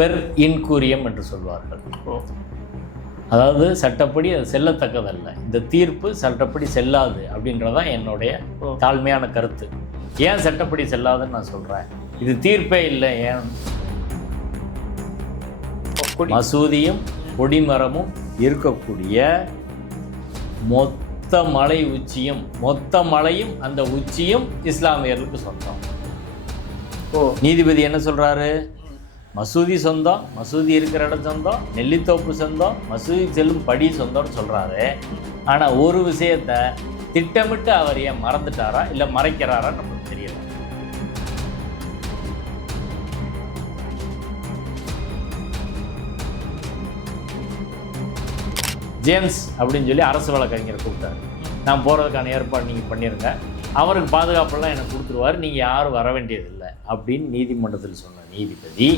Per இன்கூரியம் என்று சொல்வார்கள். அதாவது சட்டப்படி அது செல்லத்தக்கதல்ல, இந்த தீர்ப்பு சட்டப்படி செல்லாது அப்படின்றதான் என்னுடைய தாழ்மையான கருத்து. ஏன் சட்டப்படி செல்லாதுன்னு நான் சொல்கிறேன், இது தீர்ப்பே இல்லை. ஏன் மசூதியும் கொடிமரமும் இருக்கக்கூடிய மொத்த மலை உச்சியும் மொத்த மலையும் அந்த உச்சியும் இஸ்லாமியர்களுக்கு சொந்தம். நீதிபதி என்ன சொல்கிறாரு, மசூதி சொந்தம், மசூதி இருக்கிற இடம் சொந்தம், நெல்லித்தோப்பு சொந்தம், மசூதி செல்லும் படி சொந்தம்னு சொல்கிறாரு. ஆனால் ஒரு விஷயத்தை திட்டமிட்டு அவர் ஏன் மறந்துட்டாரா இல்லை மறைக்கிறாரா நம்மளுக்கு தெரியல. ஜேம்ஸ் அப்படின்னு சொல்லி அரசு வழக்கறிஞரை கூப்பிட்டாரு. நான் போகிறதுக்கான ஏற்பாடு நீங்கள் பண்ணிடுங்க, அவருக்கு பாதுகாப்பெல்லாம் எனக்கு கொடுத்துருவார், நீங்கள் யாரும் வர வேண்டியதில்லை அப்படின்னு நீதிமன்றத்தில் சொன்ன நீதிபதி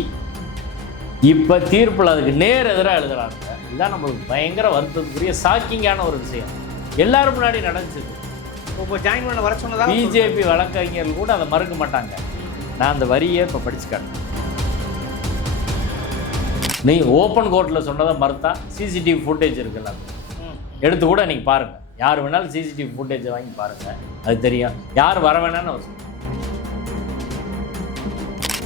இப்போ தீர்ப்பில் அதுக்கு நேர் எதிராக எழுதுறாங்க. இதுதான் நம்மளுக்கு பயங்கர வருத்தத்துக்குரிய ஷாக்கிங்கான ஒரு விஷயம். எல்லாரும் முன்னாடி நடந்துச்சு. இப்போ ஜாயின் பண்ண வர சொன்னதா பிஜேபி வழக்கறிஞர்கள் கூட அதை மறுக்க மாட்டாங்க. நான் அந்த வரியை இப்போ படிச்சு காட்டுறேன். நீ ஓப்பன் கோர்ட்டில் சொன்னதை மறுத்தா சிசிடிவி ஃபுட்டேஜ் இருக்குல்ல, எடுத்து கூட நீங்கள் பாருங்கள். யார் வேணாலும் சிசிடிவி ஃபுட்டேஜை வாங்கி பாருங்கள், அது தெரியும் யார் வர வேணான்னு அவர் சொல்லுங்கள்.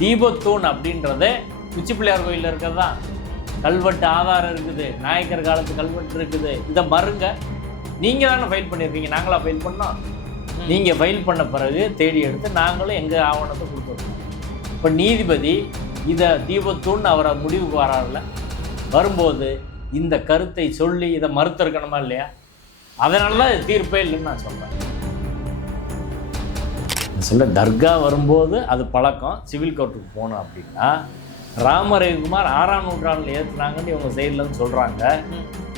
தீபத்தூண் அப்படின்றதே உச்சி பிள்ளையார் கோயிலில் இருக்கிறது தான். கல்வெட்டு ஆதாரம் இருக்குது, நாயக்கர் காலத்து கல்வெட்டு இருக்குது. இதை மறுங்க. நீங்கள் தானே ஃபைல் பண்ணியிருக்கீங்க, நாங்களாக ஃபைல் பண்ணோம். நீங்கள் ஃபைல் பண்ண பிறகு தேடி எடுத்து நாங்களும் எங்கள் ஆவணத்தை கொடுத்துருக்கோம். இப்போ நீதிபதி இதை தீபத்தூண் அவரை முடிவுக்கு வராருல, வரும்போது இந்த கருத்தை சொல்லி இதை மறுத்திருக்கணுமா இல்லையா? அதனால தான் இது தீர்ப்பே இல்லைன்னு நான் சொல்கிறேன். சொல்ல தர்கா வரும்போது அது பழக்கம். சிவில் கோர்ட்டுக்கு போனோம் அப்படின்னா ராமரவிக்குமார் 6ஆம் நூற்றாண்டில் ஏற்றுனாங்கன்னு இவங்க சைட்லேருந்து சொல்கிறாங்க.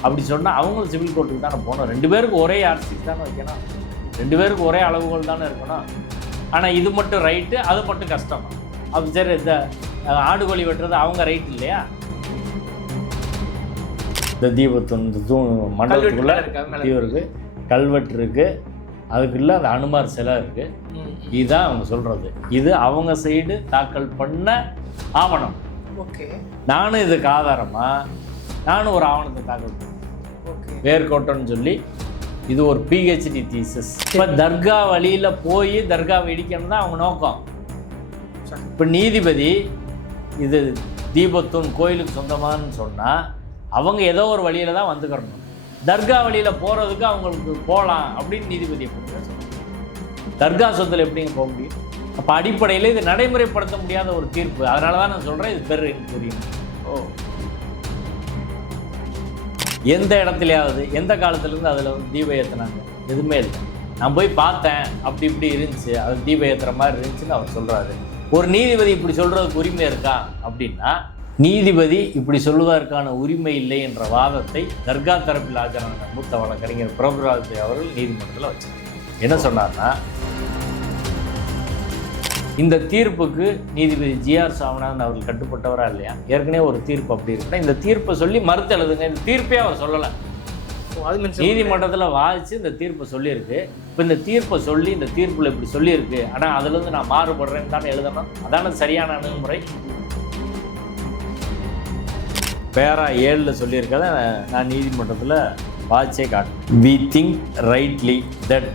அப்படி சொன்னால் அவங்களும் சிவில் கோர்ட்டுக்கு தானே போகணும். 2 பேருக்கு ஒரே ஆர்சிக்கு தானே வைக்கணும், 2 பேருக்கு ஒரே அளவுகோல் தானே இருக்கணும். ஆனால் இது மட்டும் ரைட்டு, அது மட்டும் கஷ்டம். அப்படி சரி, இந்த ஆடுகோழி வெட்டுறது அவங்க ரைட் இல்லையா? இந்த தீபத்தூண் மண்டபத்துக்குள்ளே தீபம் இருக்குது, கல்வெட்டு இருக்குது, அதுக்குள்ள அந்த அனுமார் சிலை இருக்குது. இதுதான் அவங்க சொல்கிறது. இது அவங்க சைடு தாக்கல் பண்ண ஆவணம். ஓகே, நானும் இதுக்கு ஆதாரமாக நானும் ஒரு ஆவணத்தை தாக்கல் பண்ணேன். வேர்கோட்டன்னு சொல்லி இது ஒரு பிஹெச்டி தீசஸ். இப்போ தர்கா வழியில் போய் தர்காவை இடிக்கணும் தான் அவங்க நோக்கம். இப்போ நீதிபதி இது தீபத்தூண் கோயிலுக்கு சொந்தமானு சொன்னால் அவங்க ஏதோ ஒரு வழியில் தான் வந்துக்கிறணும். தர்கா வழியில் போகிறதுக்கு அவங்களுக்கு போகலாம் அப்படின்னு நீதிபதி எப்படி சொல்லுவாங்க? தர்கா சொத்தில் எப்படிங்க போக முடியும்? அப்போ அடிப்படையில் இது நடைமுறைப்படுத்த முடியாத ஒரு தீர்ப்பு. அதனால தான் நான் சொல்கிறேன் இது பெர் இன்கூரியம். எந்த இடத்துலையாவது எந்த காலத்துலேருந்து அதில் வந்து தீபம் ஏற்றுனாங்க? எதுவுமே இல்லை. நான் போய் பார்த்தேன், அப்படி இப்படி இருந்துச்சு, அது தீபம் ஏற்றுற மாதிரி இருந்துச்சுன்னு அவர் சொல்கிறாரு. ஒரு நீதிபதி இப்படி சொல்கிறதுக்கு உரிமை இருக்கா அப்படின்னா, நீதிபதி இப்படி சொல்வதற்கான உரிமை இல்லை என்ற வாதத்தை தர்கா தரப்பில் ஆஜரான மூத்த வழக்கறிஞர் பிரபுராஜ் அவர்கள் நீதிமன்றத்தில் வச்சிருக்காங்க. என்ன சொன்னார்னா, இந்த தீர்ப்புக்கு நீதிபதி ஜிஆர் சாமிநாதன் அவர்கள் கட்டுப்பட்டவரா இல்லையா? ஏற்கனவே ஒரு தீர்ப்பு அப்படி இருக்குன்னா இந்த தீர்ப்பை சொல்லி மறுத்து எழுதுங்க. இந்த தீர்ப்பே அவர் சொல்லலை, நீதிமன்றத்தில் வாதிச்சு இந்த தீர்ப்பை சொல்லியிருக்கு. இப்போ இந்த தீர்ப்பை சொல்லி இந்த தீர்ப்பில் இப்படி சொல்லியிருக்கு, ஆனால் அதுலேருந்து நான் மாறுபடுறேன்னு தானே எழுதணும். அதான சரியான அணுகுமுறை. பேரா 7 சொல்லியிருக்கதை நான் நீதிமன்றத்தில் வாதிச்சே காட்டேன். We think rightly that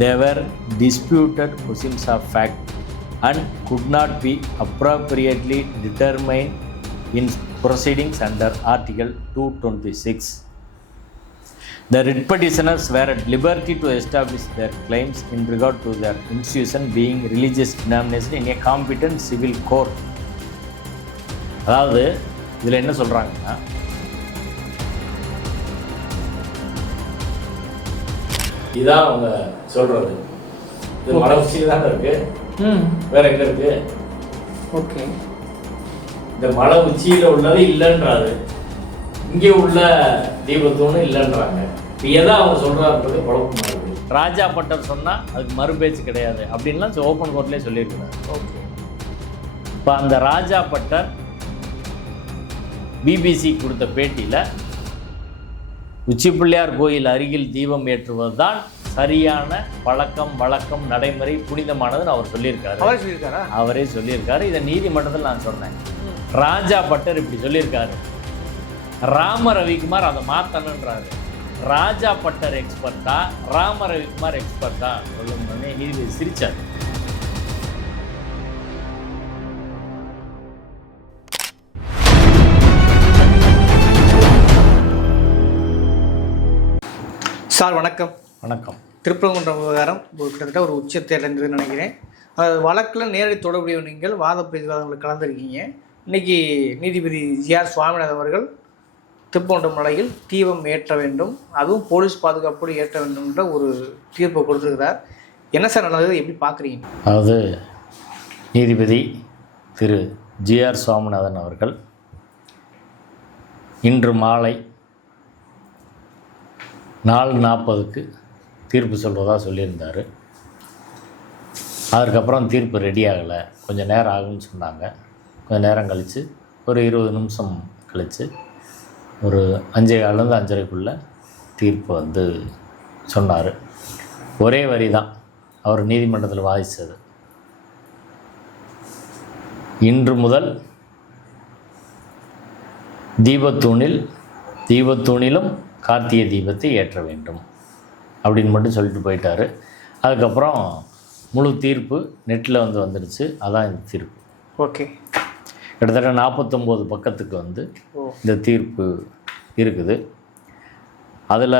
there were disputed questions of fact and could not be appropriately determined in proceedings under Article 226. The writ petitioners were at liberty to establish their claims in regard to their institution being religious denomination in a competent civil court. அதாவது இதில் என்ன சொல்கிறாங்கன்னா, இதான் அவங்க சொல்கிறது. இது மலை உச்சியில் தானே இருக்குது, வேற எங்கே இருக்குது? ஓகே, இந்த மலை உச்சியில் உள்ளது இல்லைன்றாரு, இங்கே உள்ள தீபத்தூண் இல்லைன்றாங்க. இப்போ எதை அவங்க சொல்கிறாருன்றது குழப்பமாக இருக்குது. ராஜா பட்டர் சொன்னால் அதுக்கு மறுபேச்சு கிடையாது அப்படின்லாம் ஓப்பன் கோர்ட்லேயே சொல்லியிருக்கிறார். ஓகே, இப்போ அந்த ராஜா பட்டர் பிபிசி கொடுத்த பேட்டியில் உச்சி பிள்ளையார் கோயில் அருகில் தீபம் ஏற்றுவது தான் சரியான பழக்கம், வழக்கம், நடைமுறை, புனிதமானதுன்னு அவர் சொல்லியிருக்காரு. அவரே சொல்லியிருக்காரு. இதை நீதிமன்றத்தில் நான் சொன்னேன். ராஜா பட்டர் இப்படி சொல்லியிருக்காரு, ராம ரவிக்குமார் அதை மாற்றணுன்றாரு. ராஜா பட்டர் எக்ஸ்பர்ட்டா ராம ரவிக்குமார் எக்ஸ்பர்ட்டா சொல்லுங்கன்னு நீதிபதி சிரிச்சார். சார் வணக்கம். வணக்கம். திருப்பரங்குன்றம் விவகாரம் கிட்டத்தட்ட ஒரு உச்சத்தை அடைந்ததுன்னு நினைக்கிறேன். வழக்கில் நேரடி தொடர்புடைய நீங்கள் வாத பிரதிவாதங்களில் கலந்துருக்கீங்க. இன்றைக்கி நீதிபதி ஜிஆர் சுவாமிநாதன் அவர்கள் திருப்பரங்குன்றம் மலையில் தீபம் ஏற்ற வேண்டும், அதுவும் போலீஸ் பாதுகாப்போடு ஏற்ற வேண்டும்ன்ற ஒரு தீர்ப்பை கொடுத்துருக்கிறார். என்ன சார் நடந்தது, எப்படி பார்க்குறீங்க? அதாவது நீதிபதி திரு ஜிஆர் சுவாமிநாதன் அவர்கள் இன்று மாலை 4:40க்கு தீர்ப்பு சொல்கிறதா சொல்லியிருந்தார். அதுக்கப்புறம் தீர்ப்பு ரெடி ஆகலை, கொஞ்சம் நேரம் ஆகுன்னு சொன்னாங்க. கொஞ்சம் நேரம் கழித்து ஒரு 20 நிமிஷம் கழித்து ஒரு 5:15 5:30க்குள்ளே தீர்ப்பு வந்து சொன்னார். ஒரே வரி தான் அவர் நீதிமன்றத்தில் வாதித்தது. இன்று முதல் தீபத்தூணிலும் கார்த்திகை தீபத்தை ஏற்ற வேண்டும் அப்படின்னு மட்டும் சொல்லிட்டு போயிட்டார். அதுக்கப்புறம் முழு தீர்ப்பு நெட்டில் வந்துடுச்சு. அதான் இந்த தீர்ப்பு. ஓகே. கிட்டத்தட்ட 49 பக்கத்துக்கு வந்து இந்த தீர்ப்பு இருக்குது. அதில்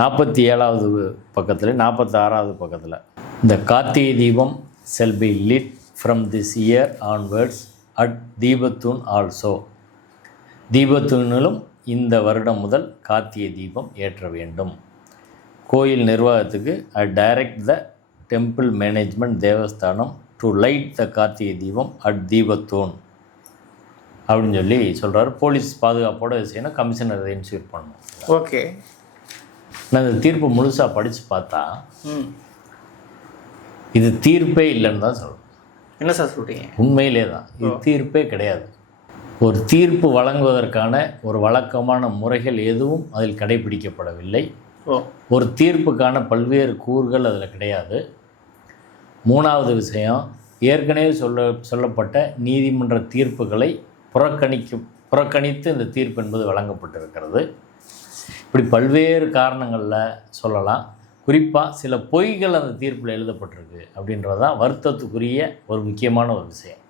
47வது பக்கத்தில் 46வது பக்கத்தில் இந்த Karthigai Deepam shall be lit from this year onwards at Deepathoon also. தீபத்தூணிலும் இந்த வருடம் முதல் கார்த்திகை தீபம் ஏற்ற வேண்டும். கோயில் நிர்வாகத்துக்கு direct the temple management Devasthanam to light the Karthigai Deepam at தீபத்தூன் அப்படின்னு சொல்லி சொல்கிறார். போலீஸ் பாதுகாப்போட செய்யணும், கமிஷனர் அதை இன்ஸ்யூர் பண்ணணும். ஓகே. நான் இந்த தீர்ப்பு முழுசாக படித்து பார்த்தா இது தீர்ப்பே இல்லைன்னு தான் சொல்லணும். என்ன சார் சொல்கிறீங்க? உண்மையிலே தான் இது தீர்ப்பே கிடையாது. ஒரு தீர்ப்பு வழங்குவதற்கான ஒரு வழக்கமான முறைகள் எதுவும் அதில் கடைபிடிக்கப்படவில்லை. ஒரு தீர்ப்புக்கான பல்வேறு கூறுகள் அதில் கிடையாது. 3வது விஷயம், ஏற்கனவே சொல்லப்பட்ட நீதிமன்ற தீர்ப்புகளை புறக்கணித்து இந்த தீர்ப்பு என்பது வழங்கப்பட்டிருக்கிறது. இப்படி பல்வேறு காரணங்களில் சொல்லலாம். குறிப்பாக சில பொய்கள் அந்த தீர்ப்பில் எழுதப்பட்டிருக்கு அப்படின்றது தான் வருத்தத்துக்குரிய ஒரு முக்கியமான ஒரு விஷயம்.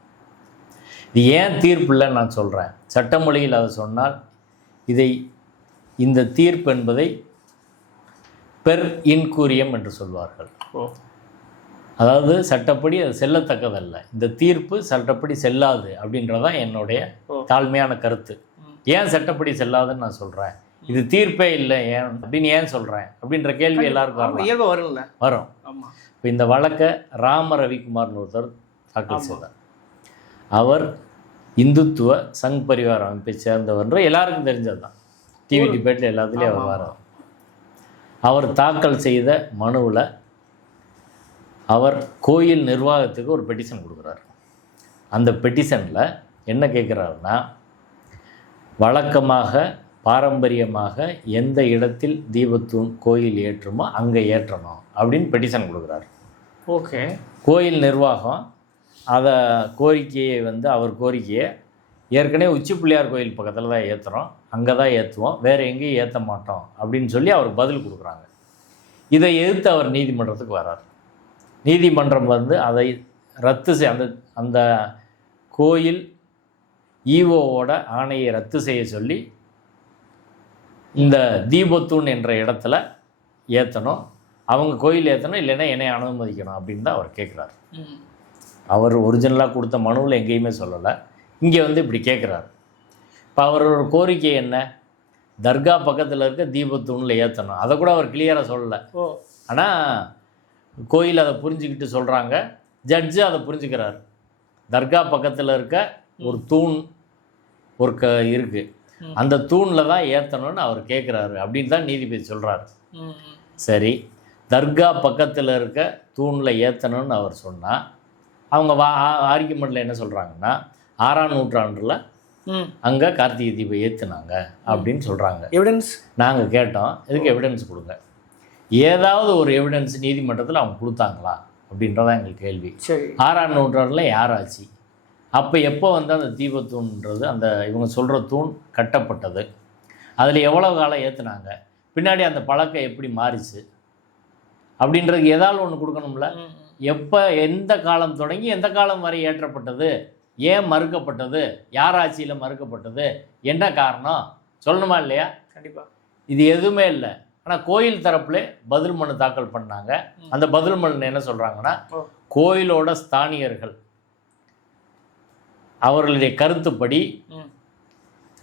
இது ஏன் தீர்ப்பில் நான் சொல்கிறேன், சட்டமொழியில் அதை சொன்னால் இந்த தீர்ப்பு என்பதை பெர் இன்கூரியம் என்று சொல்வார்கள். அதாவது சட்டப்படி அது செல்லத்தக்கதல்ல, இந்த தீர்ப்பு சட்டப்படி செல்லாது அப்படின்றதான் என்னுடைய தாழ்மையான கருத்து. ஏன் சட்டப்படி செல்லாதுன்னு நான் சொல்கிறேன், இது தீர்ப்பே இல்லை ஏன் அப்படின்னு ஏன் சொல்கிறேன் அப்படின்ற கேள்வி எல்லாருக்கும் வரும். இப்போ இந்த வழக்கை ராம ரவிக்குமார்னு ஒருத்தர் தாக்கல் செய்தார். அவர் இந்துத்துவ சங் பரிவார் அமைப்பை சேர்ந்தவர்ன்ற எல்லாருக்கும் தெரிஞ்சது தான். டிவி டிபேட்டில் எல்லாத்துலேயும் அவர் வரார். அவர் தாக்கல் செய்த மனுவில் அவர் கோயில் நிர்வாகத்துக்கு ஒரு பெட்டிஷன் கொடுக்குறார். அந்த பெட்டிஷனில் என்ன கேட்குறாருன்னா, வழக்கமாக பாரம்பரியமாக எந்த இடத்தில் தீபத்தூண் கோயில் ஏற்றுமோ அங்கே ஏற்றணும் அப்படின்னு பெட்டிஷன் கொடுக்குறாரு. ஓகே. கோயில் நிர்வாகம் அதை கோரிக்கையை அவர் கோரிக்கையை ஏற்கனவே உச்சி பிள்ளையார் கோயில் பக்கத்தில் தான் ஏற்றுறோம், அங்கே தான் ஏற்றுவோம், வேறு எங்கேயும் ஏற்ற மாட்டோம் அப்படின்னு சொல்லி அவருக்கு பதில் கொடுக்குறாங்க. இதை எதிர்த்து அவர் நீதிமன்றத்துக்கு வரார். நீதிமன்றம் அதை ரத்து அந்த கோயில் ஈஓவோட ஆணையை ரத்து செய்ய சொல்லி இந்த தீபத்தூண் என்ற இடத்துல ஏற்றணும், அவங்க கோயில் ஏற்றணும், இல்லைன்னா என்னை அனுமதிக்கணும் அப்படின்னு தான் அவர் கேட்குறாரு. அவர் ஒரிஜினலாக கொடுத்த மனுவில் எங்கேயுமே சொல்லலை, இங்கே இப்படி கேட்குறாரு. இப்போ அவரோட கோரிக்கை என்ன, தர்கா பக்கத்தில் இருக்க தீபத்தூணில் ஏற்றணும். அதை கூட அவர் கிளியராக சொல்லலை. ஆனால் கோயில் அதை புரிஞ்சுக்கிட்டு சொல்கிறாங்க, ஜட்ஜு அதை புரிஞ்சுக்கிறார். தர்கா பக்கத்தில் இருக்க ஒரு தூண் இருக்குது, அந்த தூணில் தான் ஏற்றணும்னு அவர் கேட்குறாரு அப்படின்னு தான் நீதிபதி சொல்கிறார். சரி, தர்கா பக்கத்தில் இருக்க தூணில் ஏற்றணும்னு அவர் சொன்னால் அவங்க ஆர்கியூமெண்ட்டில் என்ன சொல்கிறாங்கன்னா, 6ஆம் நூற்றாண்டில் அங்கே கார்த்திகை தீபம் ஏற்றுனாங்க அப்படின்னு சொல்கிறாங்க. எவிடன்ஸ் நாங்கள் கேட்டோம், இதுக்கு எவிடன்ஸ் கொடுங்க. ஏதாவது ஒரு எவிடன்ஸ் நீதிமன்றத்தில் அவங்க கொடுத்தாங்களா அப்படின்றதான் எங்கள் கேள்வி. 6ஆம் நூற்றாண்டில் யாராச்சு அப்போ எப்போ வந்து அந்த தீபத்தூண்ன்றது அந்த இவங்க சொல்கிற தூண் கட்டப்பட்டது, அதில் எவ்வளோ காலம் ஏற்றுனாங்க, பின்னாடி அந்த பழக்கம் எப்படி மாறிச்சு அப்படின்றதுக்கு ஏதாவது ஒன்று கொடுக்கணும்ல. எப்போ எந்த காலம் தொடங்கி எந்த காலம் வரை ஏற்றப்பட்டது, ஏன் மறுக்கப்பட்டது, யார் ஆட்சியில் மறுக்கப்பட்டது, என்ன காரணம் சொல்லணுமா இல்லையா? கண்டிப்பாக. இது எதுவுமே இல்லை. ஆனால் கோயில் தரப்புல பதில் மனு தாக்கல் பண்ணாங்க. அந்த பதில் மனு என்ன சொல்கிறாங்கன்னா, கோயிலோட ஸ்தானியர்கள் அவர்களுடைய கருத்துப்படி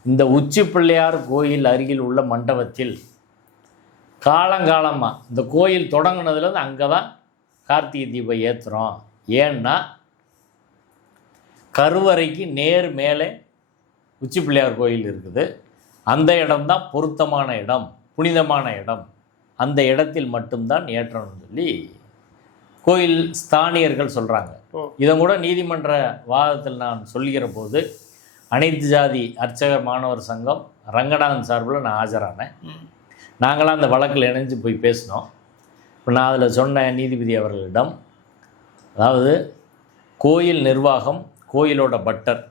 இந்த உச்சி பிள்ளையார் கோயில் அருகில் உள்ள மண்டபத்தில் காலங்காலமாக இந்த கோயில் தொடங்கினதுலேருந்து அங்கே தான் கார்த்திகை தீபம் ஏற்றுறோம். ஏன்னா கருவறைக்கு நேர் மேலே உச்சி பிள்ளையார் கோயில் இருக்குது. அந்த இடம்தான் பொருத்தமான இடம், புனிதமான இடம். அந்த இடத்தில் மட்டும்தான் ஏற்றணும்னு சொல்லி கோயில் ஸ்தானியர்கள் சொல்கிறாங்க. இதை கூட நீதிமன்ற வாதத்தில் நான் சொல்கிற போது அனைத்து ஜாதி அர்ச்சகர் மாணவர் சங்கம் ரங்கநாதன் சார்பில் நான் ஆஜரானேன். நாங்களாம் அந்த வழக்கில் இணைஞ்சு போய் பேசினோம். இப்போ நான் அதில் சொன்ன நீதிபதி அவர்களிடம், அதாவது கோயில் நிர்வாகம், கோயிலோட பட்டர்,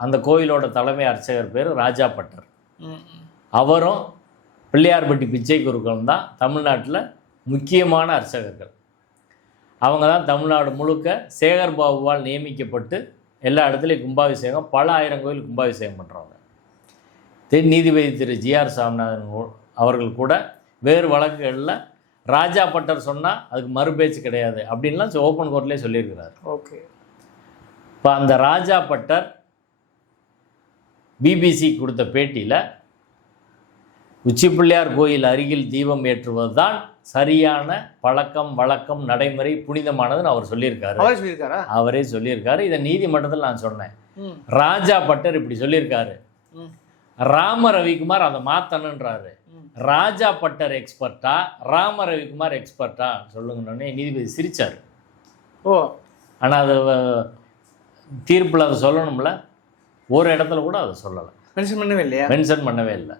அந்த கோயிலோட தலைமை அர்ச்சகர் பேர் ராஜா பட்டர், அவரும் பிள்ளையார்பட்டி பிச்சை குருக்களும் தான் தமிழ்நாட்டில் முக்கியமான அர்ச்சகர்கள். அவங்க தான் தமிழ்நாடு முழுக்க சேகர் பாபுவால் நியமிக்கப்பட்டு எல்லா இடத்துலையும் கும்பாபிஷேகம், பல ஆயிரம் கோயில் கும்பாபிஷேகம் பண்ணுறவங்க. நீதிபதி திரு ஜிஆர் சாமிநாதன் அவர்கள் கூட வேறு வழக்குகளில் ராஜா பட்டர் சொன்னால் அதுக்கு மறுபேச்சு கிடையாது அப்படின்லாம் ஓப்பன் கோர்ட்லேயே சொல்லியிருக்கிறார். ஓகே. இப்போ அந்த ராஜா பட்டர் பிபிசி கொடுத்த பேட்டியில் உச்சி பிள்ளையார் கோயில் அருகில் தீபம் ஏற்றுவது தான் சரியான பழக்கம், வழக்கம், நடைமுறை, புனிதமானதுன்னு அவர் சொல்லியிருக்காரு. அவரே சொல்லியிருக்காரு. இதை நீதிமன்றத்தில் நான் சொன்னேன். ராஜா பட்டர் இப்படி சொல்லியிருக்காரு, ராம ரவிக்குமார் அதை மாற்றணுன்றாரு. ராஜா பட்டர் எக்ஸ்பர்ட்டா, ராம ரவிக்குமார் எக்ஸ்பர்ட்டா சொல்லுங்கன்னு நீதிபதி சிரிச்சார். ஆனால் அது தீர்ப்பில் அதை சொல்லணும்ல, ஒரு இடத்துல கூட அதை சொல்லலை, மென்ஷன் பண்ணவே இல்லை.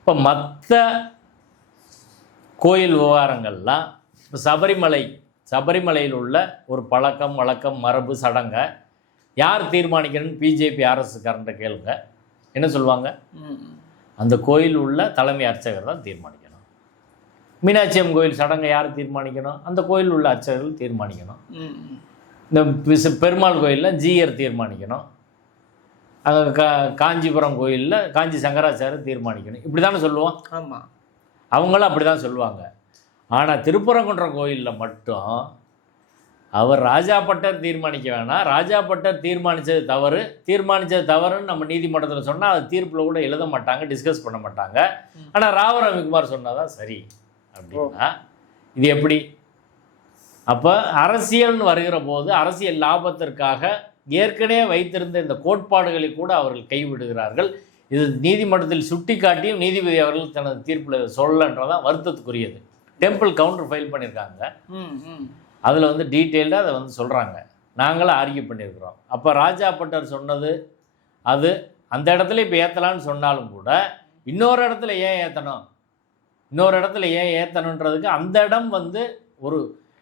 இப்போ மற்ற கோயில் விவகாரங்கள்லாம், இப்போ சபரிமலையில் உள்ள ஒரு பழக்கம், வழக்கம், மரபு, சடங்கை யார் தீர்மானிக்கணும்னு பிஜேபி ஆர்எஸ்எஸ்காரன்ட்ட கேளுங்க, என்ன சொல்லுவாங்க? அந்த கோயில் உள்ள தலைமை அர்ச்சகர் தான் தீர்மானிக்கணும். மீனாட்சி அம்மன் கோயில் சடங்கை யார் தீர்மானிக்கணும்? அந்த கோயில் உள்ள அர்ச்சகர்கள் தீர்மானிக்கணும். இந்த பெருமாள் கோயிலில் ஜீயர் தீர்மானிக்கணும். அங்கே காஞ்சிபுரம் கோயிலில் காஞ்சி சங்கராச்சாரியர் தீர்மானிக்கணும். இப்படி தானே சொல்லுவோம். ஆமாம், அவங்களும் அப்படி தான் சொல்லுவாங்க. ஆனால் திருப்பரங்குன்றம் கோயிலில் மட்டும் அவர் ராஜா பட்டர் தீர்மானிக்க வேணாம், ராஜா பட்டர் தீர்மானித்தது தவறுன்னு நம்ம நீதிமன்றத்தில் சொன்னால் அது தீர்ப்பில் கூட எழுத மாட்டாங்க, டிஸ்கஸ் பண்ண மாட்டாங்க. ஆனால் ராவ ரவிக்குமார் சொன்னால் தான் சரி அப்படின்னா இது எப்படி? அப்போ அரசியல்னு வருகிற போது அரசியல் லாபத்திற்காக ஏற்கனவே வைத்திருந்த இந்த கோட்பாடுகளை கூட அவர்கள் கைவிடுகிறார்கள். இது நீதிமன்றத்தில் சுட்டி காட்டியும் நீதிபதி அவர்கள் தனது தீர்ப்பில் சொல்லன்றதான் வருத்தத்துக்குரியது. டெம்பிள் கவுண்டர் ஃபைல் பண்ணியிருக்காங்க. அதில் வந்து டீட்டெயில்டாக அதை வந்து சொல்கிறாங்க. நாங்களும் ஆர்கியூ பண்ணியிருக்கிறோம். அப்போ ராஜா பட்டர் சொன்னது அது அந்த இடத்துல இப்போ ஏற்றலான்னு சொன்னாலும் கூட இன்னொரு இடத்துல ஏன் ஏற்றணுன்றதுக்கு அந்த இடம் வந்து ஒரு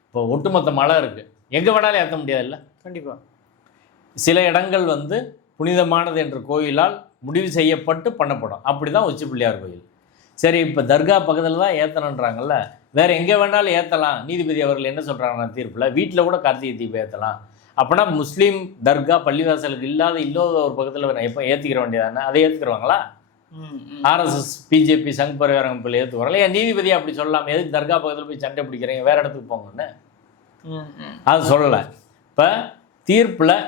இப்போ ஒட்டுமொத்த மலை இருக்குது, எங்கே வேணாலும் ஏற்ற முடியாதுல்ல. கண்டிப்பாக சில இடங்கள் வந்து புனிதமானது என்ற கோயிலால் முடிவு செய்யப்பட்டு பண்ணப்படும். அப்படி தான் உச்சி பிள்ளையார் கோயில். சரி, இப்போ தர்கா பக்கத்தில் தான் ஏற்றணுன்றாங்கல்ல, வேறு எங்கே வேணாலும் ஏற்றலாம். நீதிபதி அவர்கள் என்ன சொல்கிறாங்கன்னா தீர்ப்பில், வீட்டில் கூட கார்த்திகை தீபம் ஏற்றலாம். அப்போனா முஸ்லீம் தர்கா பள்ளிவாசலுக்கு இன்னொரு ஒரு பக்கத்தில் எப்போ ஏற்றிக்கிற வேண்டியதானே, அதை ஏற்றுக்கிறவாங்களா? ஆர்எஸ்எஸ், பிஜேபி, சங் பரிவாரம் பிள்ளை ஏற்றுக்குறாங்களா? ஏன் நீதிபதி அப்படி சொல்லலாம், எதுக்கு தர்கா பக்கத்தில் போய் சண்டை பிடிக்கிறீங்க, வேறு இடத்துக்கு போங்கன்னு அது சொல்லலை. இப்போ தீர்ப்பில்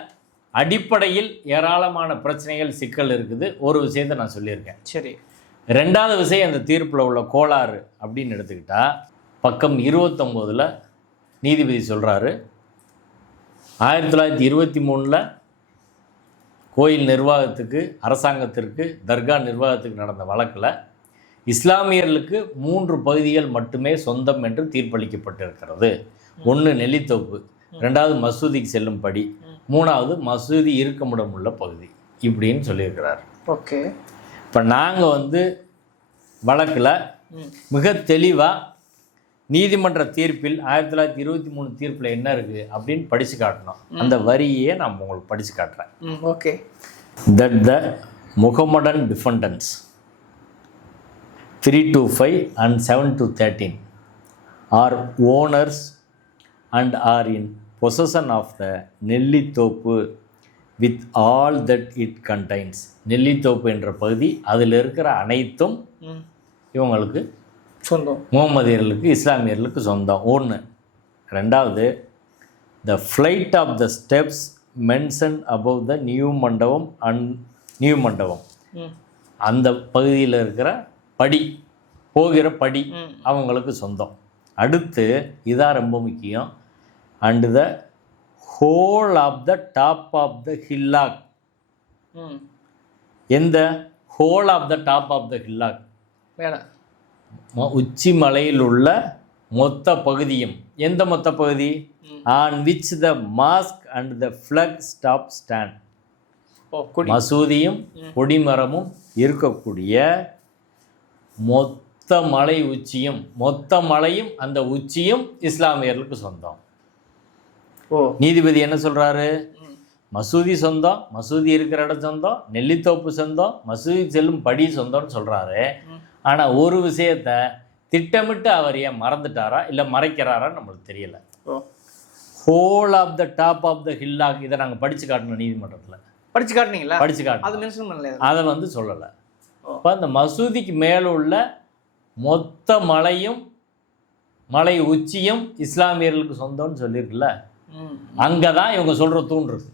அடிப்படையில் ஏராளமான பிரச்சனைகள், சிக்கல் இருக்குது. ஒரு விஷயத்தை நான் சொல்லியிருக்கேன். சரி, ரெண்டாவது விஷயம் அந்த தீர்ப்பில் உள்ள கோளாறு அப்படின்னு எடுத்துக்கிட்டால், பக்கம் 29 நீதிபதி சொல்கிறாரு, 1923 கோயில் நிர்வாகத்துக்கு, அரசாங்கத்திற்கு, தர்கா நிர்வாகத்துக்கு நடந்த வழக்கில் இஸ்லாமியர்களுக்கு 3 பகுதிகள் மட்டுமே சொந்தம் என்று தீர்ப்பளிக்கப்பட்டிருக்கிறது. 1 நெல்லித்தோப்பு, 2வது மசூதிக்கு செல்லும் படி, 3வது மசூதி இருக்கமிடம் உள்ள பகுதி இப்படின்னு சொல்லியிருக்கிறார். ஓகே. இப்போ நாங்கள் வந்து வழக்கில் மிக தெளிவாக நீதிமன்ற தீர்ப்பில் 1923 தீர்ப்பில் என்ன இருக்குது அப்படின்னு படித்து காட்டணும். அந்த வரியே நான் உங்களுக்கு படித்து காட்டுறேன். Okay. That the Muhammadan defendants 325 and 7-13 are owners and are in possession of the Nellithoppu with all that it contains. Nellithoppu என்ற பகுதி அதில் இருக்கிற அனைத்தும் இவங்களுக்கு சொந்தம், முகமதியர்களுக்கு இஸ்லாமியர்களுக்கு சொந்தம். ஒன்று. ரெண்டாவது, the flight of the steps mention above the new mandapam அந்த பகுதியில் இருக்கிற படி, போகிற படி அவங்களுக்கு சொந்தம். அடுத்து இதான் ரொம்ப முக்கியம், and the whole of the top of the hillock. எந்த whole of the top of the hillock, உச்சி மலையில் உள்ள மொத்த பகுதியும். எந்த மொத்த பகுதி? On which the mosque and the flag staff stand. மசூதியும் கொடிமரமும் இருக்கக்கூடிய மொத்த மலை உச்சியும், மொத்த மலையும் அந்த உச்சியும் இஸ்லாமியர்களுக்கு சொந்தம். நீதிபதி என்ன சொல்றாரு? மசூதி சொந்தம், மசூதி இருக்கிற இடம் சொந்தம், நெல்லித்தோப்பு சொந்தம், மசூதி செல்லும் படி சொந்தம்னு சொல்றாரு. ஆனால் ஒரு விஷயத்தை திட்டமிட்டு அவர் ஏன் மறந்துட்டாரா இல்லை மறைக்கிறாரா நம்மளுக்கு தெரியல. Whole of the top of the hillock, இதை நாங்கள் படித்து காட்டணும் நீதிமன்றத்தில். படித்து காட்டினீங்களா? படித்து காட்டணும். அதை வந்து சொல்லலை. இப்போ அந்த மசூதிக்கு மேலே உள்ள மொத்த மலையும் மலை உச்சியும் இஸ்லாமியர்களுக்கு சொந்தம்னு சொல்லியிருக்குல்ல, அங்கே தான் இவங்க சொல்கிற தூண் இருக்கு.